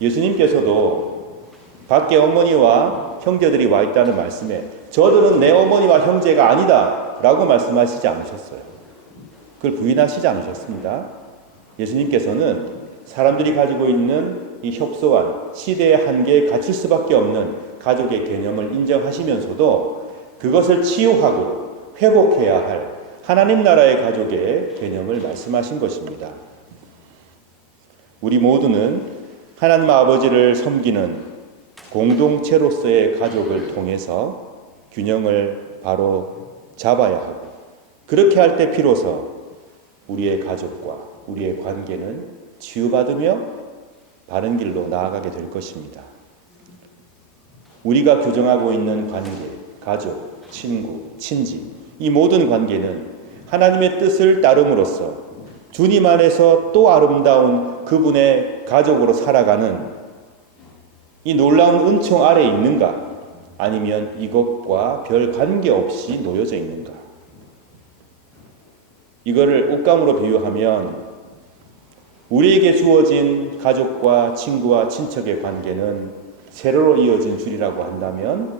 예수님께서도 밖에 어머니와 형제들이 와 있다는 말씀에 저들은 내 어머니와 형제가 아니다 라고 말씀하시지 않으셨어요. 그걸 부인하시지 않으셨습니다. 예수님께서는 사람들이 가지고 있는 이 협소한 시대의 한계에 갇힐 수밖에 없는 가족의 개념을 인정하시면서도 그것을 치유하고 회복해야 할 하나님 나라의 가족의 개념을 말씀하신 것입니다. 우리 모두는 하나님 아버지를 섬기는 공동체로서의 가족을 통해서 균형을 바로 잡아야 하고 그렇게 할 때 비로소 우리의 가족과 우리의 관계는 치유받으며 바른 길로 나아가게 될 것입니다. 우리가 규정하고 있는 관계, 가족, 친구, 친지 이 모든 관계는 하나님의 뜻을 따름으로써 주님 안에서 또 아름다운 그분의 가족으로 살아가는 이 놀라운 은총 아래에 있는가 아니면 이것과 별 관계없이 놓여져 있는가. 이거를 옷감으로 비유하면 우리에게 주어진 가족과 친구와 친척의 관계는 세로로 이어진 줄이라고 한다면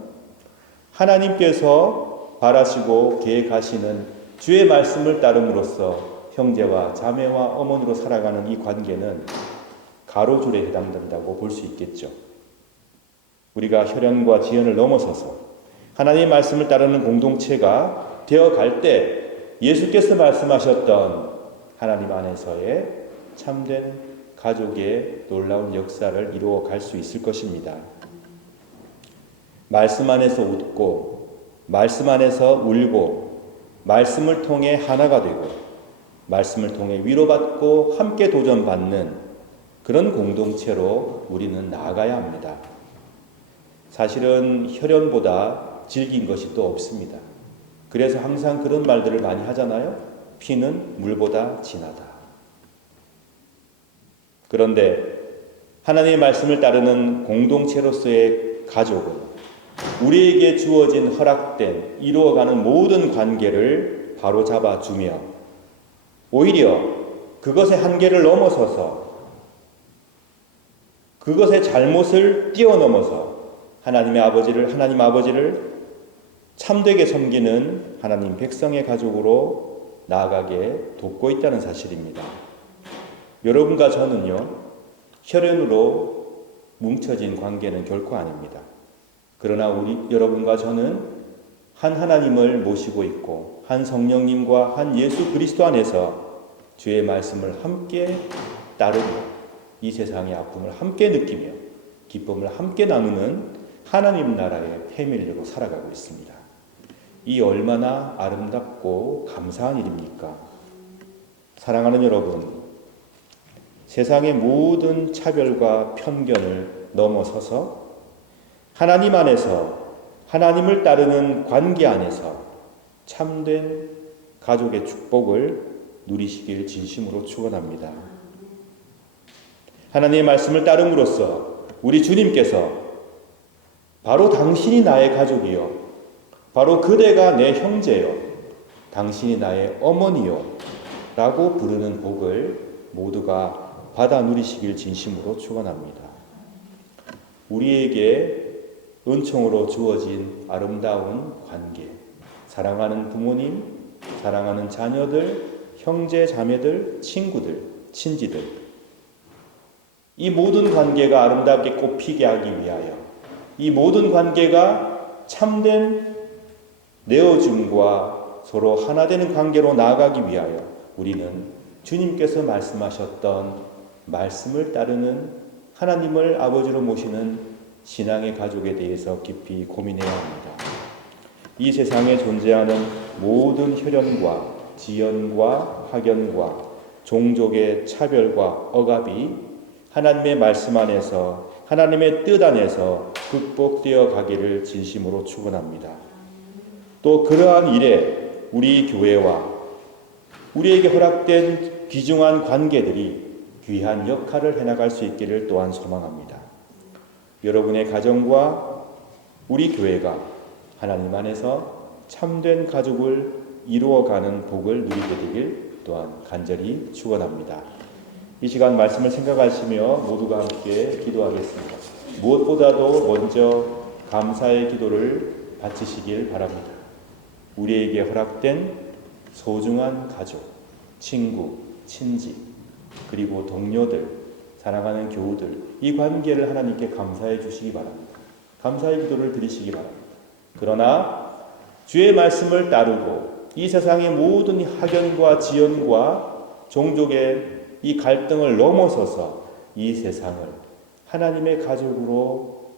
하나님께서 바라시고 계획하시는 주의 말씀을 따름으로써 형제와 자매와 어머니로 살아가는 이 관계는 가로줄에 해당된다고 볼 수 있겠죠. 우리가 혈연과 지연을 넘어서서 하나님의 말씀을 따르는 공동체가 되어갈 때 예수께서 말씀하셨던 하나님 안에서의 참된 가족의 놀라운 역사를 이루어 갈 수 있을 것입니다. 말씀 안에서 웃고 말씀 안에서 울고 말씀을 통해 하나가 되고 말씀을 통해 위로받고 함께 도전받는 그런 공동체로 우리는 나아가야 합니다. 사실은 혈연보다 질긴 것이 또 없습니다. 그래서 항상 그런 말들을 많이 하잖아요. 피는 물보다 진하다. 그런데 하나님의 말씀을 따르는 공동체로서의 가족은 우리에게 주어진 허락된 이루어가는 모든 관계를 바로잡아주며 오히려 그것의 한계를 넘어서서 그것의 잘못을 뛰어넘어서 하나님 아버지를 참되게 섬기는 하나님 백성의 가족으로 나아가게 돕고 있다는 사실입니다. 여러분과 저는요, 혈연으로 뭉쳐진 관계는 결코 아닙니다. 그러나 여러분과 저는 한 하나님을 모시고 있고 한 성령님과 한 예수 그리스도 안에서 주의 말씀을 함께 따르며 이 세상의 아픔을 함께 느끼며 기쁨을 함께 나누는 하나님 나라의 패밀리로 살아가고 있습니다. 이 얼마나 아름답고 감사한 일입니까? 사랑하는 여러분, 세상의 모든 차별과 편견을 넘어서서 하나님 안에서 하나님을 따르는 관계 안에서 참된 가족의 축복을 누리시길 진심으로 축원합니다. 하나님의 말씀을 따름으로써 우리 주님께서 바로 당신이 나의 가족이요, 바로 그대가 내 형제요, 당신이 나의 어머니요 라고 부르는 복을 모두가 받아 누리시길 진심으로 축원합니다. 우리에게 은총으로 주어진 아름다운 관계, 사랑하는 부모님, 사랑하는 자녀들, 형제, 자매들, 친구들, 친지들, 이 모든 관계가 아름답게 꽃피게 하기 위하여, 이 모든 관계가 참된 내어줌과 서로 하나 되는 관계로 나아가기 위하여 우리는 주님께서 말씀하셨던 말씀을 따르는 하나님을 아버지로 모시는 신앙의 가족에 대해서 깊이 고민해야 합니다. 이 세상에 존재하는 모든 혈연과 지연과 학연과 종족의 차별과 억압이 하나님의 말씀 안에서 하나님의 뜻 안에서 극복되어 가기를 진심으로 축원합니다. 또 그러한 일에 우리 교회와 우리에게 허락된 귀중한 관계들이 귀한 역할을 해나갈 수 있기를 또한 소망합니다. 여러분의 가정과 우리 교회가 하나님 안에서 참된 가족을 이루어가는 복을 누리게 되길 또한 간절히 축원합니다. 이 시간 말씀을 생각하시며 모두가 함께 기도하겠습니다. 무엇보다도 먼저 감사의 기도를 바치시길 바랍니다. 우리에게 허락된 소중한 가족, 친구, 친지, 그리고 동료들, 사랑하는 교우들, 이 관계를 하나님께 감사해 주시기 바랍니다. 감사의 기도를 드리시기 바랍니다. 그러나 주의 말씀을 따르고 이 세상의 모든 학연과 지연과 종족의 이 갈등을 넘어서서 이 세상을 하나님의 가족으로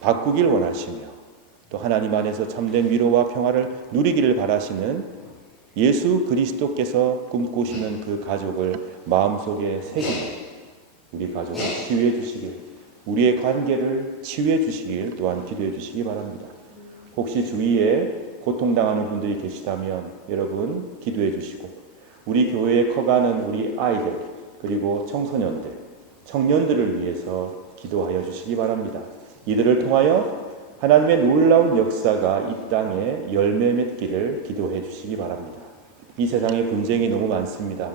바꾸길 원하시며 또 하나님 안에서 참된 위로와 평화를 누리기를 바라시는 예수 그리스도께서 꿈꾸시는 그 가족을 마음속에 새기고 우리 가족을 치유해 주시길, 우리의 관계를 치유해 주시길 또한 기도해 주시기 바랍니다. 혹시 주위에 고통당하는 분들이 계시다면 여러분 기도해 주시고 우리 교회에 커가는 우리 아이들 그리고 청소년들, 청년들을 위해서 기도하여 주시기 바랍니다. 이들을 통하여 하나님의 놀라운 역사가 이 땅에 열매 맺기를 기도해 주시기 바랍니다. 이 세상에 분쟁이 너무 많습니다.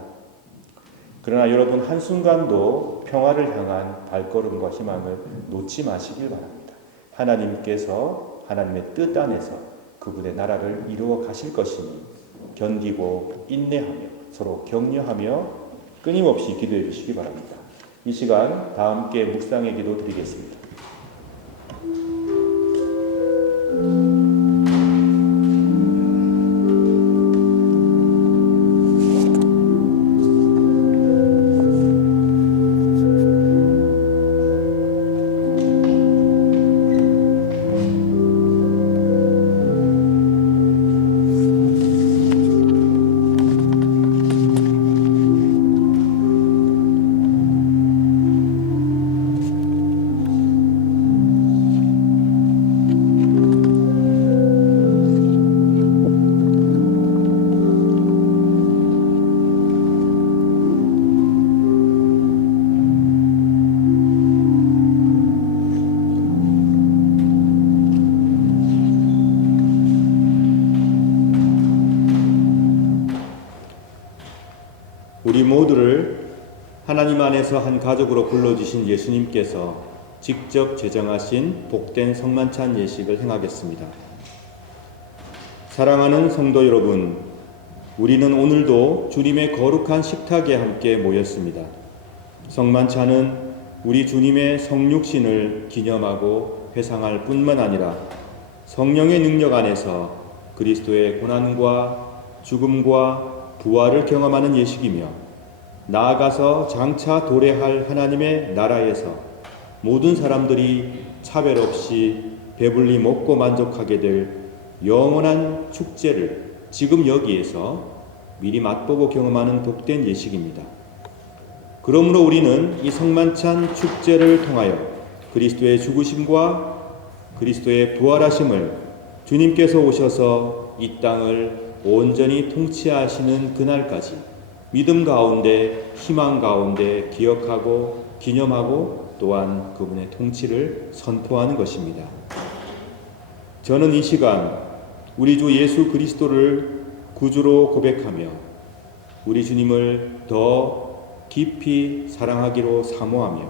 그러나 여러분 한순간도 평화를 향한 발걸음과 희망을 놓지 마시길 바랍니다. 하나님께서 하나님의 뜻 안에서 그분의 나라를 이루어 가실 것이니 견디고 인내하며 서로 격려하며 끊임없이 기도해 주시기 바랍니다. 이 시간 다 함께 묵상의 기도 드리겠습니다. 우리 모두를 하나님 안에서 한 가족으로 불러주신 예수님께서 직접 제정하신 복된 성만찬 예식을 행하겠습니다. 사랑하는 성도 여러분, 우리는 오늘도 주님의 거룩한 식탁에 함께 모였습니다. 성만찬은 우리 주님의 성육신을 기념하고 회상할 뿐만 아니라 성령의 능력 안에서 그리스도의 고난과 죽음과 부활을 경험하는 예식이며 나아가서 장차 도래할 하나님의 나라에서 모든 사람들이 차별 없이 배불리 먹고 만족하게 될 영원한 축제를 지금 여기에서 미리 맛보고 경험하는 복된 예식입니다. 그러므로 우리는 이 성만찬 축제를 통하여 그리스도의 죽으심과 그리스도의 부활하심을 주님께서 오셔서 이 땅을 온전히 통치하시는 그날까지 믿음 가운데 희망 가운데 기억하고 기념하고 또한 그분의 통치를 선포하는 것입니다. 저는 이 시간 우리 주 예수 그리스도를 구주로 고백하며 우리 주님을 더 깊이 사랑하기로 사모하며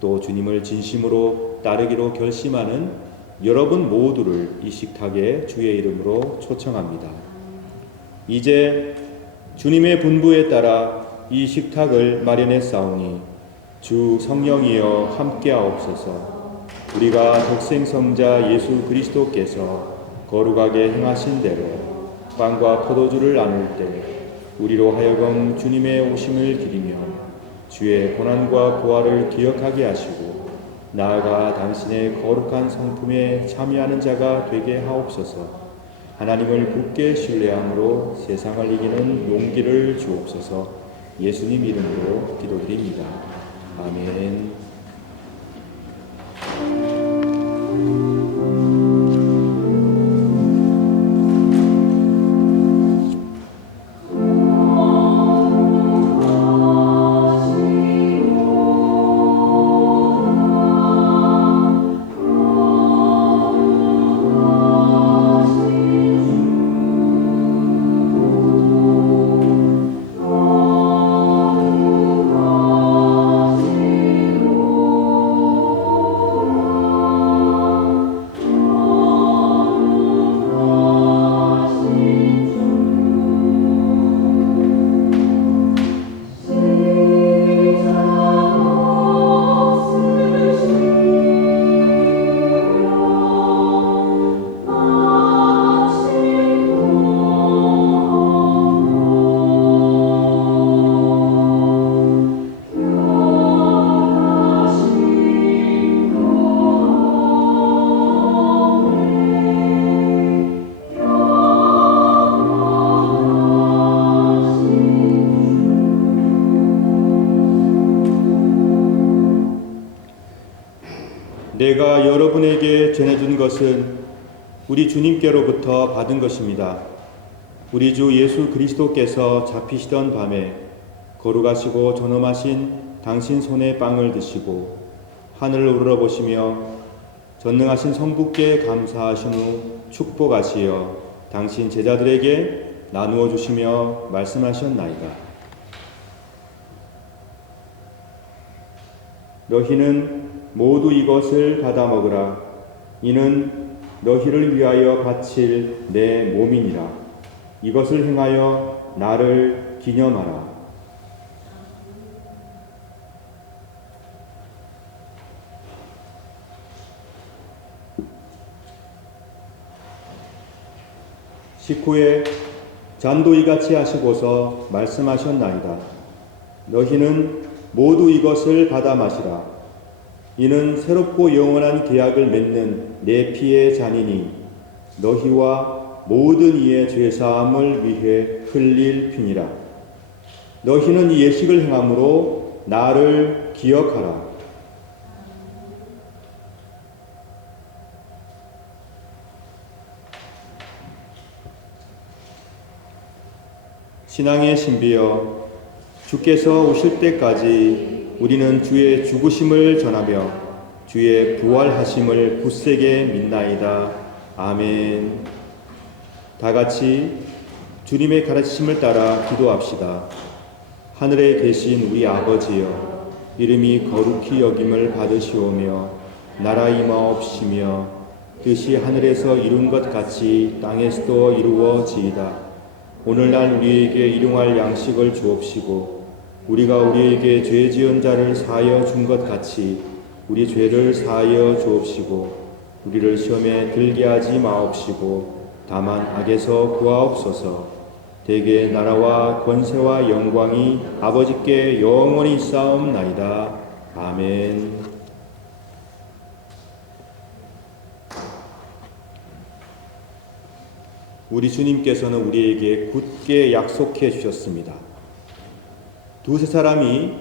또 주님을 진심으로 따르기로 결심하는 여러분 모두를 이 식탁에 주의 이름으로 초청합니다. 이제 주님의 분부에 따라 이 식탁을 마련했사오니 주 성령이여 함께하옵소서. 우리가 독생성자 예수 그리스도께서 거룩하게 행하신 대로 빵과 포도주를 나눌 때 우리로 하여금 주님의 오심을 기리며 주의 고난과 부활을 기억하게 하시고 나아가 당신의 거룩한 성품에 참여하는 자가 되게 하옵소서. 하나님을 굳게 신뢰함으로 세상을 이기는 용기를 주옵소서. 예수님 이름으로 기도드립니다. 아멘. 내가 여러분에게 전해준 것은 우리 주님께로부터 받은 것입니다. 우리 주 예수 그리스도께서 잡히시던 밤에 거룩하시고 존엄하신 당신 손에 빵을 드시고 하늘을 우러러보시며 전능하신 성부께 감사하신 후 축복하시어 당신 제자들에게 나누어 주시며 말씀하셨나이다. 너희는 모두 이것을 받아 먹으라. 이는 너희를 위하여 바칠 내 몸이니라. 이것을 행하여 나를 기념하라. 식후에 잔도 이같이 하시고서 말씀하셨나이다. 너희는 모두 이것을 받아 마시라. 이는 새롭고 영원한 계약을 맺는 내 피의 잔이니 너희와 모든 이의 죄사함을 위해 흘릴 피니라. 너희는 이 예식을 행함으로 나를 기억하라. 신앙의 신비여, 주께서 오실 때까지 우리는 주의 죽으심을 전하며 주의 부활하심을 굳세게 믿나이다. 아멘. 다 같이 주님의 가르치심을 따라 기도합시다. 하늘에 계신 우리 아버지여, 이름이 거룩히 여김을 받으시오며 나라 임하옵시며 뜻이 하늘에서 이룬 것 같이 땅에서도 이루어지이다. 오늘날 우리에게 일용할 양식을 주옵시고 우리가 우리에게 죄 지은 자를 사하여 준 것 같이 우리 죄를 사하여 주옵시고 우리를 시험에 들게 하지 마옵시고 다만 악에서 구하옵소서. 대개 나라와 권세와 영광이 아버지께 영원히 있사옵나이다. 아멘. 우리 주님께서는 우리에게 굳게 약속해 주셨습니다. 두세 사람이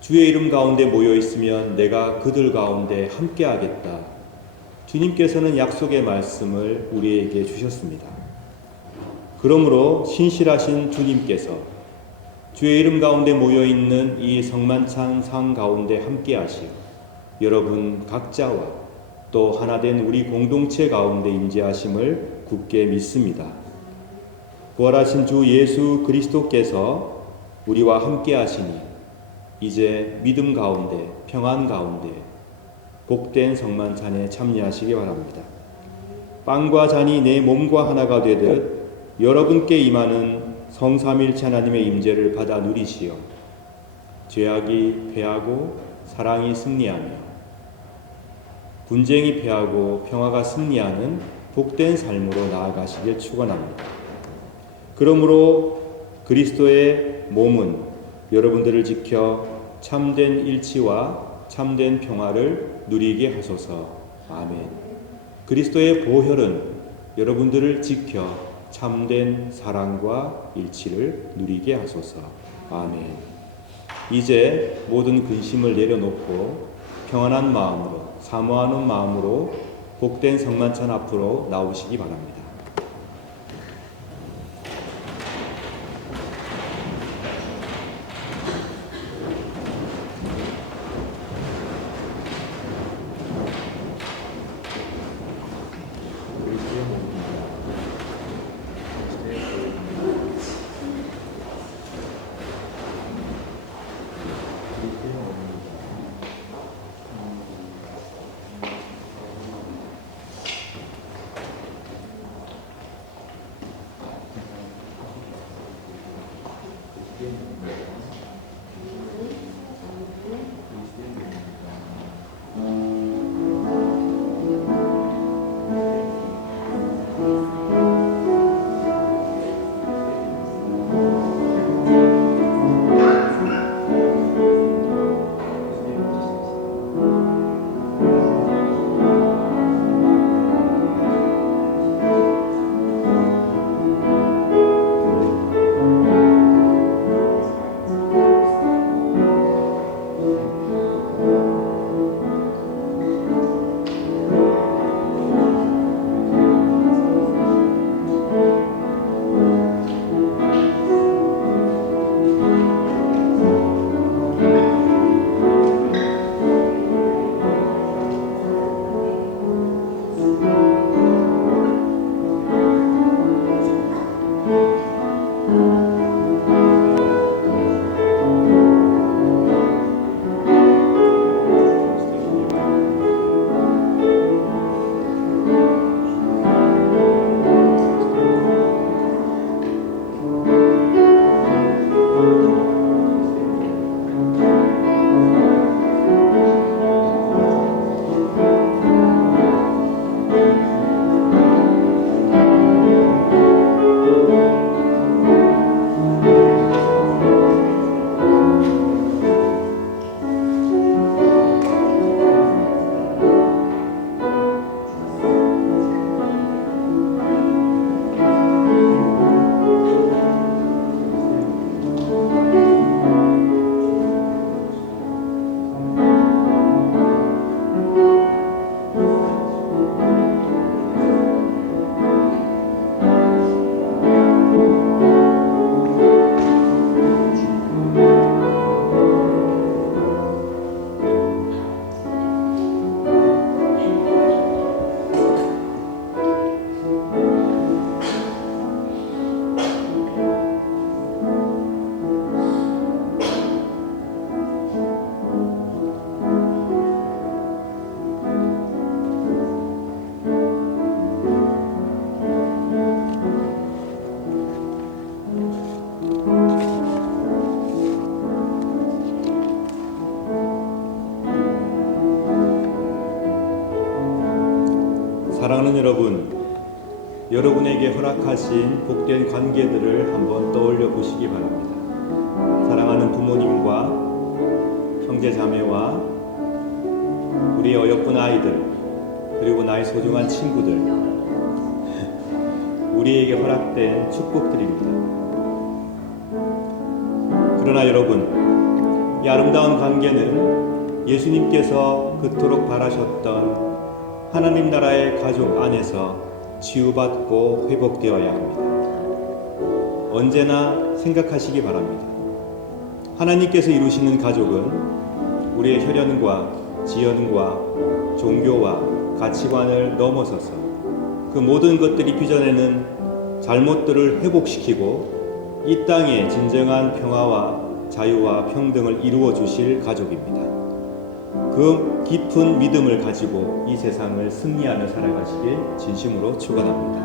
주의 이름 가운데 모여 있으면 내가 그들 가운데 함께 하겠다. 주님께서는 약속의 말씀을 우리에게 주셨습니다. 그러므로 신실하신 주님께서 주의 이름 가운데 모여 있는 이 성만찬 상 가운데 함께 하시어 여러분 각자와 또 하나된 우리 공동체 가운데 임재하심을 굳게 믿습니다. 부활하신 주 예수 그리스도께서 우리와 함께 하시니 이제 믿음 가운데 평안 가운데 복된 성만찬에 참여하시기 바랍니다. 빵과 잔이 내 몸과 하나가 되듯 여러분께 임하는 성삼일체 하나님의 임재를 받아 누리시어 죄악이 패하고 사랑이 승리하며 분쟁이 패하고 평화가 승리하는 복된 삶으로 나아가시길 축원합니다. 그러므로 그리스도의 몸은 여러분들을 지켜 참된 일치와 참된 평화를 누리게 하소서. 아멘. 그리스도의 보혈은 여러분들을 지켜 참된 사랑과 일치를 누리게 하소서. 아멘. 이제 모든 근심을 내려놓고 평안한 마음으로, 사모하는 마음으로 복된 성만찬 앞으로 나오시기 바랍니다. 사랑하는 여러분, 여러분에게 허락하신 복된 관계들을 한번 떠올려 보시기 바랍니다. 사랑하는 부모님과 형제 자매와 우리 어여쁜 아이들, 그리고 나의 소중한 친구들, 우리에게 허락된 축복들입니다. 그러나 여러분, 이 아름다운 관계는 예수님께서 그토록 바라셨던 하나님 나라의 가족 안에서 치유받고 회복되어야 합니다. 언제나 생각하시기 바랍니다. 하나님께서 이루시는 가족은 우리의 혈연과 지연과 종교와 가치관을 넘어서서 그 모든 것들이 빚어내는 잘못들을 회복시키고 이 땅에 진정한 평화와 자유와 평등을 이루어 주실 가족입니다. 그 깊은 믿음을 가지고 이 세상을 승리하며 살아가시길 진심으로 축원합니다.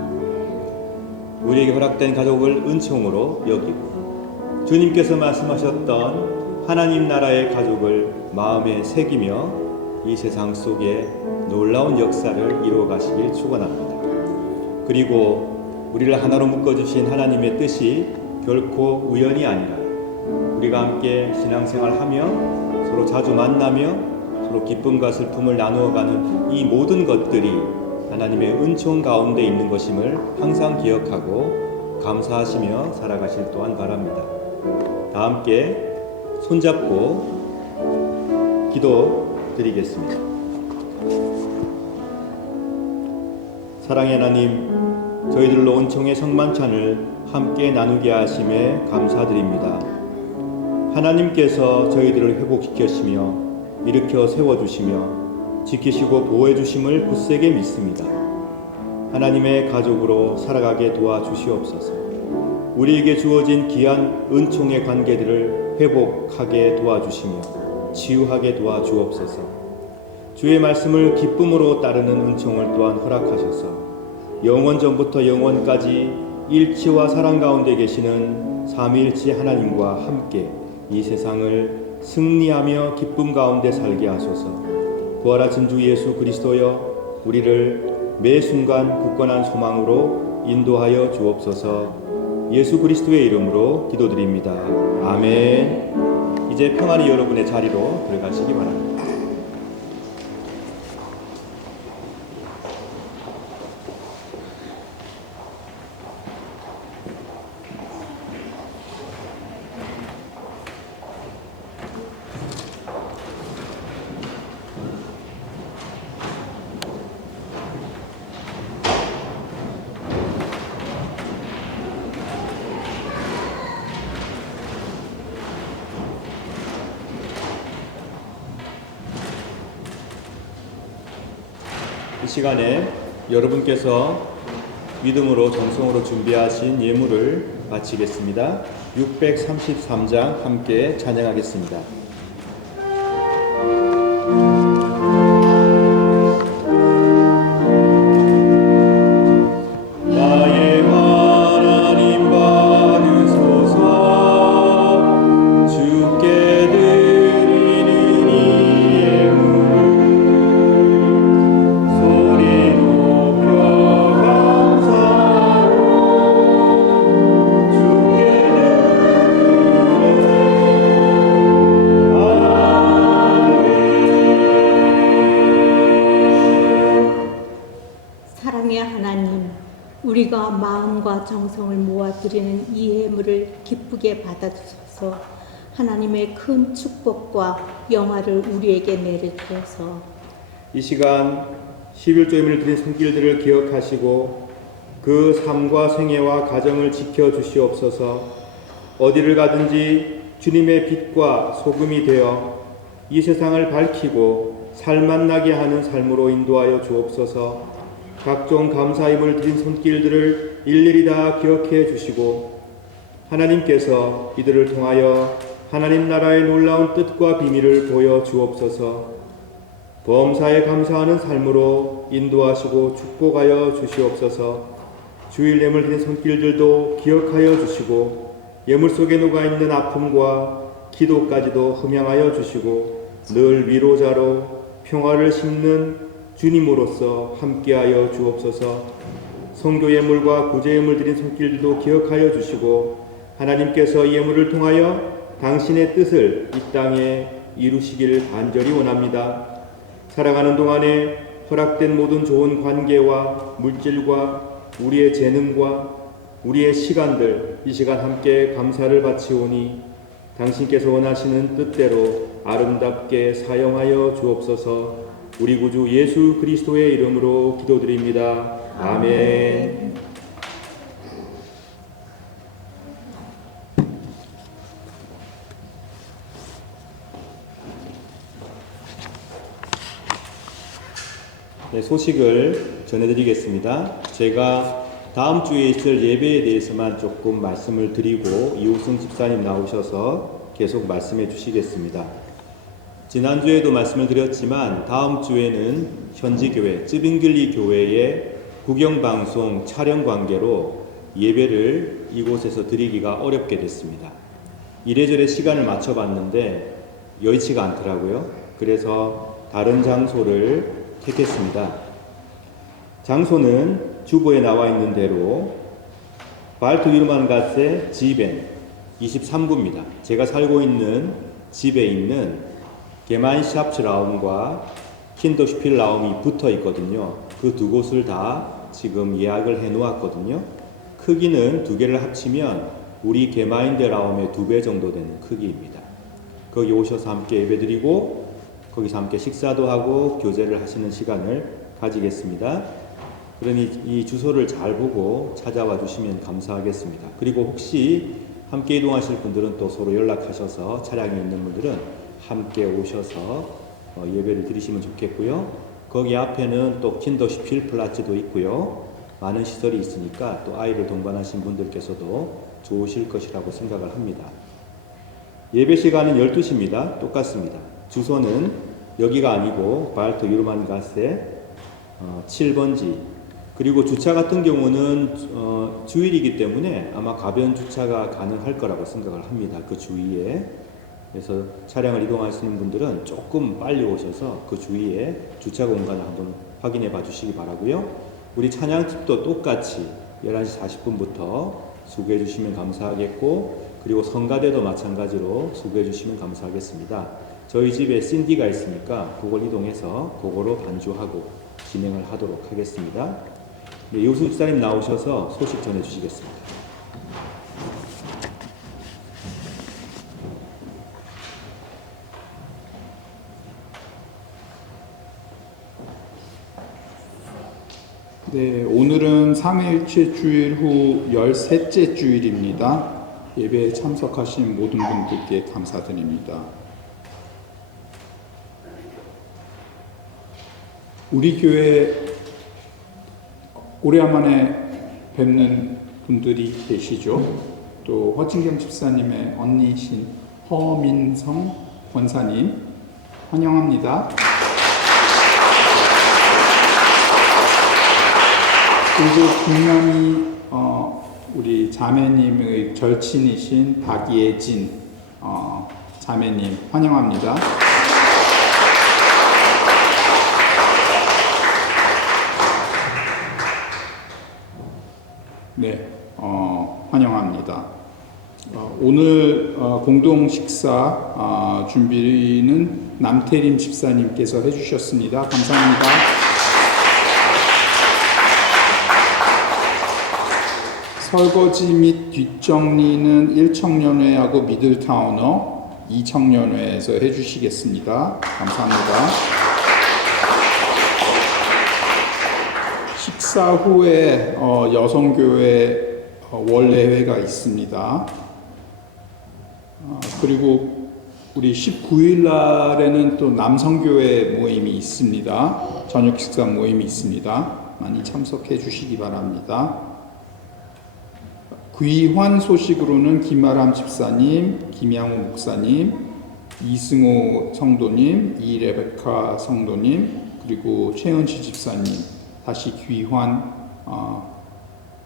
우리에게 허락된 가족을 은총으로 여기고 주님께서 말씀하셨던 하나님 나라의 가족을 마음에 새기며 이 세상 속에 놀라운 역사를 이루어 가시길 축원합니다. 그리고 우리를 하나로 묶어주신 하나님의 뜻이 결코 우연이 아니라 우리가 함께 신앙생활하며 서로 자주 만나며 서로 기쁨과 슬픔을 나누어가는 이 모든 것들이 하나님의 은총 가운데 있는 것임을 항상 기억하고 감사하시며 살아가실 또한 바랍니다. 다 함께 손잡고 기도 드리겠습니다. 사랑의 하나님, 저희들로 은총의 성만찬을 함께 나누게 하심에 감사드립니다. 하나님께서 저희들을 회복시키시며 일으켜 세워주시며 지키시고 보호해주심을 굳세게 믿습니다. 하나님의 가족으로 살아가게 도와주시옵소서. 우리에게 주어진 귀한 은총의 관계들을 회복하게 도와주시며 치유하게 도와주옵소서. 주의 말씀을 기쁨으로 따르는 은총을 또한 허락하셔서 영원 전부터 영원까지 일치와 사랑 가운데 계시는 삼위일체 하나님과 함께 이 세상을 승리하며 기쁨 가운데 살게 하소서. 부활하신 주 예수 그리스도여, 우리를 매 순간 굳건한 소망으로 인도하여 주옵소서. 예수 그리스도의 이름으로 기도드립니다. 아멘. 이제 평안히 여러분의 자리로 들어가시기 바랍니다. 이 시간에 여러분께서 믿음으로 정성으로 준비하신 예물을 바치겠습니다. 633장 함께 찬양하겠습니다. 우리가 마음과 정성을 모아드리는 이 예물을 기쁘게 받아주셔서 하나님의 큰 축복과 영화를 우리에게 내려주셔서 이 시간 11조 예물을 드린 손길들을 기억하시고 그 삶과 생애와 가정을 지켜주시옵소서. 어디를 가든지 주님의 빛과 소금이 되어 이 세상을 밝히고 살맛나게 하는 삶으로 인도하여 주옵소서. 각종 감사임을 드린 손길들을 일일이 다 기억해 주시고 하나님께서 이들을 통하여 하나님 나라의 놀라운 뜻과 비밀을 보여 주옵소서. 범사에 감사하는 삶으로 인도하시고 축복하여 주시옵소서. 주일 예물 드린 손길들도 기억하여 주시고 예물 속에 녹아있는 아픔과 기도까지도 흠양하여 주시고 늘 위로자로 평화를 심는 주님으로서 함께하여 주옵소서. 성교 예물과 구제 예물 드린 손길들도 기억하여 주시고 하나님께서 이 예물을 통하여 당신의 뜻을 이 땅에 이루시기를 간절히 원합니다. 살아가는 동안에 허락된 모든 좋은 관계와 물질과 우리의 재능과 우리의 시간들 이 시간 함께 감사를 바치오니 당신께서 원하시는 뜻대로 아름답게 사용하여 주옵소서. 우리 구주 예수 그리스도의 이름으로 기도드립니다. 아멘. 네, 소식을 전해드리겠습니다. 제가 다음 주에 있을 예배에 대해서만 조금 말씀을 드리고 이우승 집사님 나오셔서 계속 말씀해 주시겠습니다. 지난주에도 말씀을 드렸지만 다음 주에는 현지교회 쯔빙길리 교회의 국영방송 촬영 관계로 예배를 이곳에서 드리기가 어렵게 됐습니다. 이래저래 시간을 맞춰봤는데 여의치가 않더라고요. 그래서 다른 장소를 택했습니다. 장소는 주보에 나와 있는 대로 발트유르만가세 지벤 23구입니다. 제가 살고 있는 집에 있는 게마인샤프라움과 킨더슈필라움이 붙어 있거든요. 그 두 곳을 다 지금 예약을 해 놓았거든요. 크기는 두 개를 합치면 우리 개마인드라움의 2배 정도 되는 크기입니다. 거기 오셔서 함께 예배드리고 거기서 함께 식사도 하고 교제를 하시는 시간을 가지겠습니다. 그러니 이 주소를 잘 보고 찾아와 주시면 감사하겠습니다. 그리고 혹시 함께 이동하실 분들은 또 서로 연락하셔서 차량이 있는 분들은 함께 오셔서 예배를 드리시면 좋겠고요. 거기 앞에는 또 킨더슈필 플라츠도 있고요. 많은 시설이 있으니까 또 아이를 동반하신 분들께서도 좋으실 것이라고 생각을 합니다. 예배 시간은 12시입니다. 똑같습니다. 주소는 여기가 아니고 발트 유르만가세 7번지. 그리고 주차 같은 경우는 주일이기 때문에 아마 가변 주차가 가능할 거라고 생각을 합니다. 그 주위에. 그래서 차량을 이동하시는 분들은 조금 빨리 오셔서 그 주위에 주차 공간을 한번 확인해 봐 주시기 바라고요. 우리 찬양팀도 똑같이 11시 40분부터 수고해 주시면 감사하겠고, 그리고 성가대도 마찬가지로 수고해 주시면 감사하겠습니다. 저희 집에 신디가 있으니까 그걸 이동해서 그거로 반주하고 진행을 하도록 하겠습니다. 네, 요수 집사님 나오셔서 소식 전해 주시겠습니다. 네, 오늘은 삼위일체 주일 후 13째 주일입니다. 예배에 참석하신 모든 분들께 감사드립니다. 우리 교회 오래간만에 뵙는 분들이 계시죠. 또 허진경 집사님의 언니이신 허민성 권사님 환영합니다. 그리고 국남이 우리 자매님의 절친이신 박예진 자매님 환영합니다. 네, 환영합니다. 오늘 공동 식사 준비는 남태림 집사님께서 해주셨습니다. 감사합니다. 설거지 및 뒷정리는 1청년회하고 미들타우너 2청년회에서 해주시겠습니다. 감사합니다. 식사 후에 여성교회 원례회가 있습니다. 그리고 우리 19일 날에는 또 남성교회 모임이 있습니다. 저녁 식사 모임이 있습니다. 많이 참석해 주시기 바랍니다. 귀환 소식으로는 김아람 집사님, 김양호 목사님, 이승호 성도님, 이레베카 성도님, 그리고 최은치 집사님 다시 귀환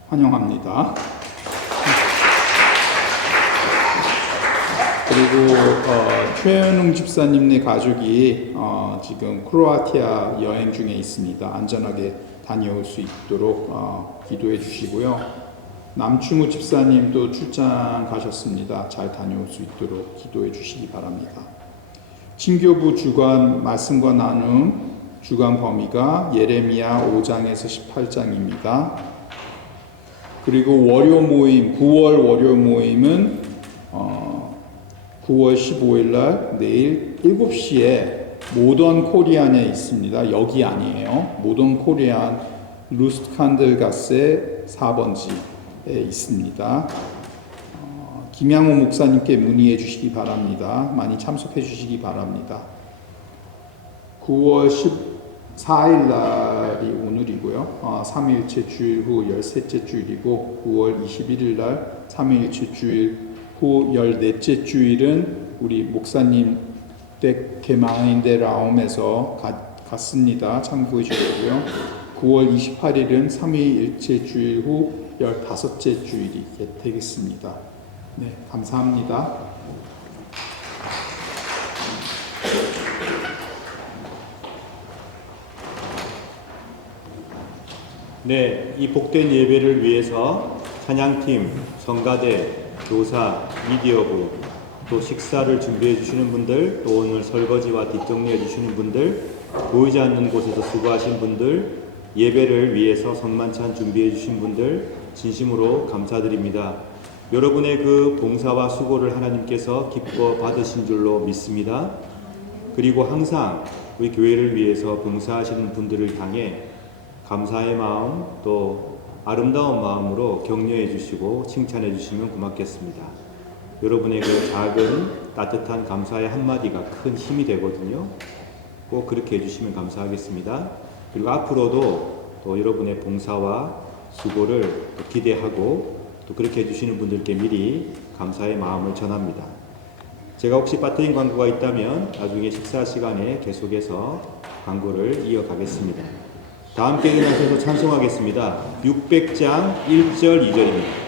환영합니다. 그리고 최현웅 집사님네 가족이 지금 크로아티아 여행 중에 있습니다. 안전하게 다녀올 수 있도록 기도해 주시고요. 남충우 집사님도 출장 가셨습니다. 잘 다녀올 수 있도록 기도해 주시기 바랍니다. 친교부 주간 말씀과 나눔 주간 범위가 예레미야 5장에서 18장입니다. 그리고 월요 모임, 9월 월요 모임은 9월 15일 날 내일 7시에 모던 코리안에 있습니다. 여기 아니에요. 모던 코리안 루스칸들가세 4번지에 있습니다. 김양호 목사님께 문의해 주시기 바랍니다. 많이 참석해 주시기 바랍니다. 9월 14일 날이 오늘이고요. 3일째 주일 후 13째 주일이고 9월 21일 날 3일째 주일 후 14째 주일은 우리 목사님 댁 개마인데 라움에서 갔습니다. 참고해 주시고요. 9월 28일은 3일째 주일 후 15째 주일이 되겠습니다. 네, 감사합니다. 네, 이 복된 예배를 위해서 찬양팀, 성가대, 교사, 미디어부, 또 식사를 준비해 주시는 분들, 또 오늘 설거지와 뒷정리해 주시는 분들, 보이지 않는 곳에서 수고하신 분들, 예배를 위해서 성만찬 준비해 주신 분들 진심으로 감사드립니다. 여러분의 그 봉사와 수고를 하나님께서 기뻐 받으신 줄로 믿습니다. 그리고 항상 우리 교회를 위해서 봉사하시는 분들을 향해 감사의 마음 또 아름다운 마음으로 격려해 주시고 칭찬해 주시면 고맙겠습니다. 여러분의 그 작은 따뜻한 감사의 한마디가 큰 힘이 되거든요. 꼭 그렇게 해주시면 감사하겠습니다. 그리고 앞으로도 또 여러분의 봉사와 수고를 기대하고 또 그렇게 해주시는 분들께 미리 감사의 마음을 전합니다. 제가 혹시 빠뜨린 광고가 있다면 나중에 식사 시간에 계속해서 광고를 이어가겠습니다. 다 함께 일어나셔서 찬송하겠습니다. 600장 1절 2절입니다.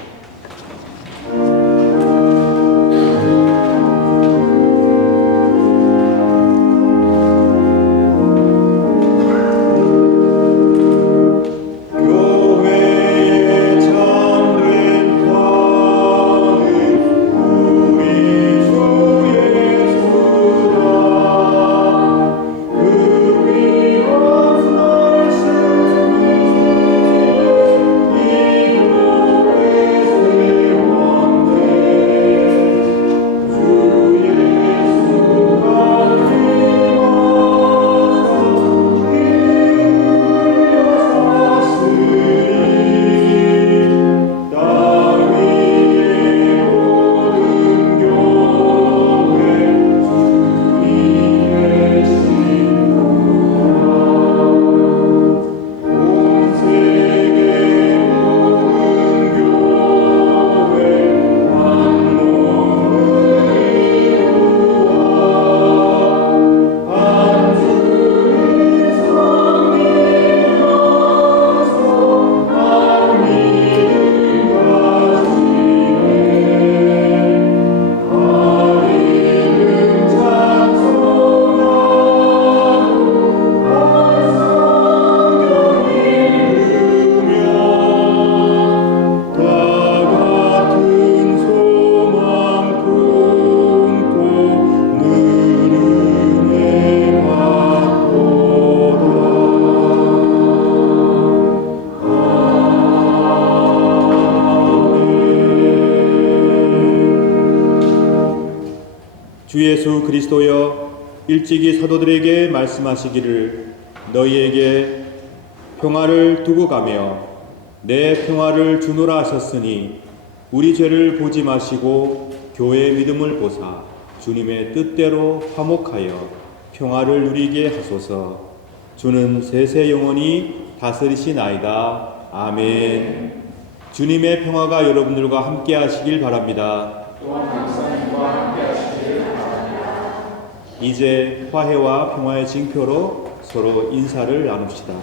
주 예수 그리스도여 일찍이 사도들에게 말씀하시기를 너희에게 평화를 두고 가며 내 평화를 주노라 하셨으니 우리 죄를 보지 마시고 교회의 믿음을 보사 주님의 뜻대로 화목하여 평화를 누리게 하소서. 주는 세세 영원히 다스리시나이다. 아멘. 주님의 평화가 여러분들과 함께 하시길 바랍니다. 이제 화해와 평화의 징표로 서로 인사를 나눕시다.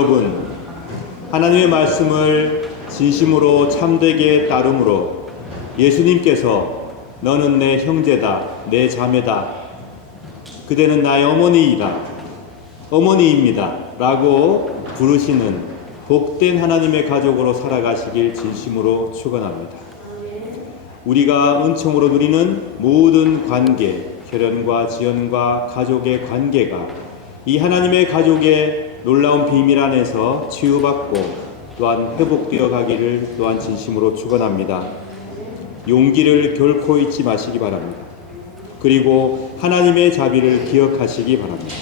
여러분, 하나님의 말씀을 진심으로 참되게 따름으로 예수님께서 너는 내 형제다, 내 자매다, 그대는 나의 어머니입니다 라고 부르시는 복된 하나님의 가족으로 살아가시길 진심으로 축원합니다. 우리가 은총으로 누리는 모든 관계, 혈연과 지연과 가족의 관계가 이 하나님의 가족의 놀라운 비밀 안에서 치유받고 또한 회복되어 가기를 또한 진심으로 축원합니다. 용기를 결코 잊지 마시기 바랍니다. 그리고 하나님의 자비를 기억하시기 바랍니다.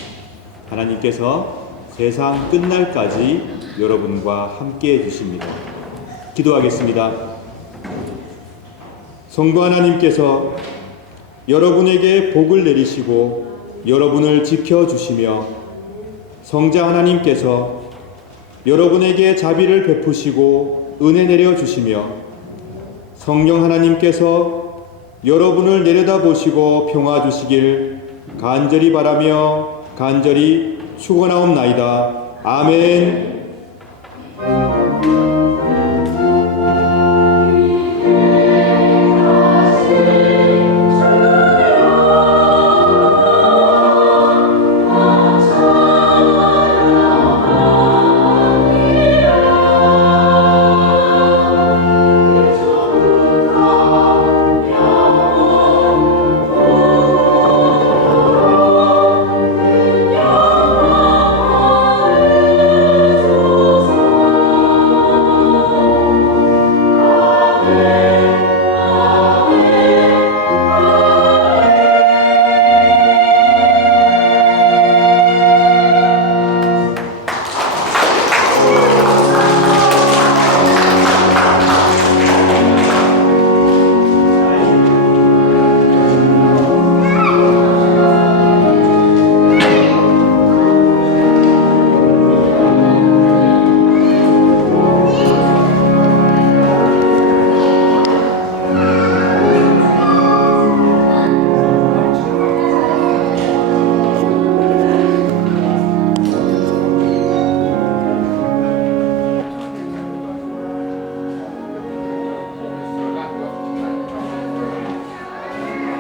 하나님께서 세상 끝날까지 여러분과 함께 해주십니다. 기도하겠습니다. 성부 하나님께서 여러분에게 복을 내리시고 여러분을 지켜주시며 성자 하나님께서 여러분에게 자비를 베푸시고 은혜 내려주시며 성령 하나님께서 여러분을 내려다보시고 평화 주시길 간절히 바라며 간절히 축원하옵나이다. 아멘.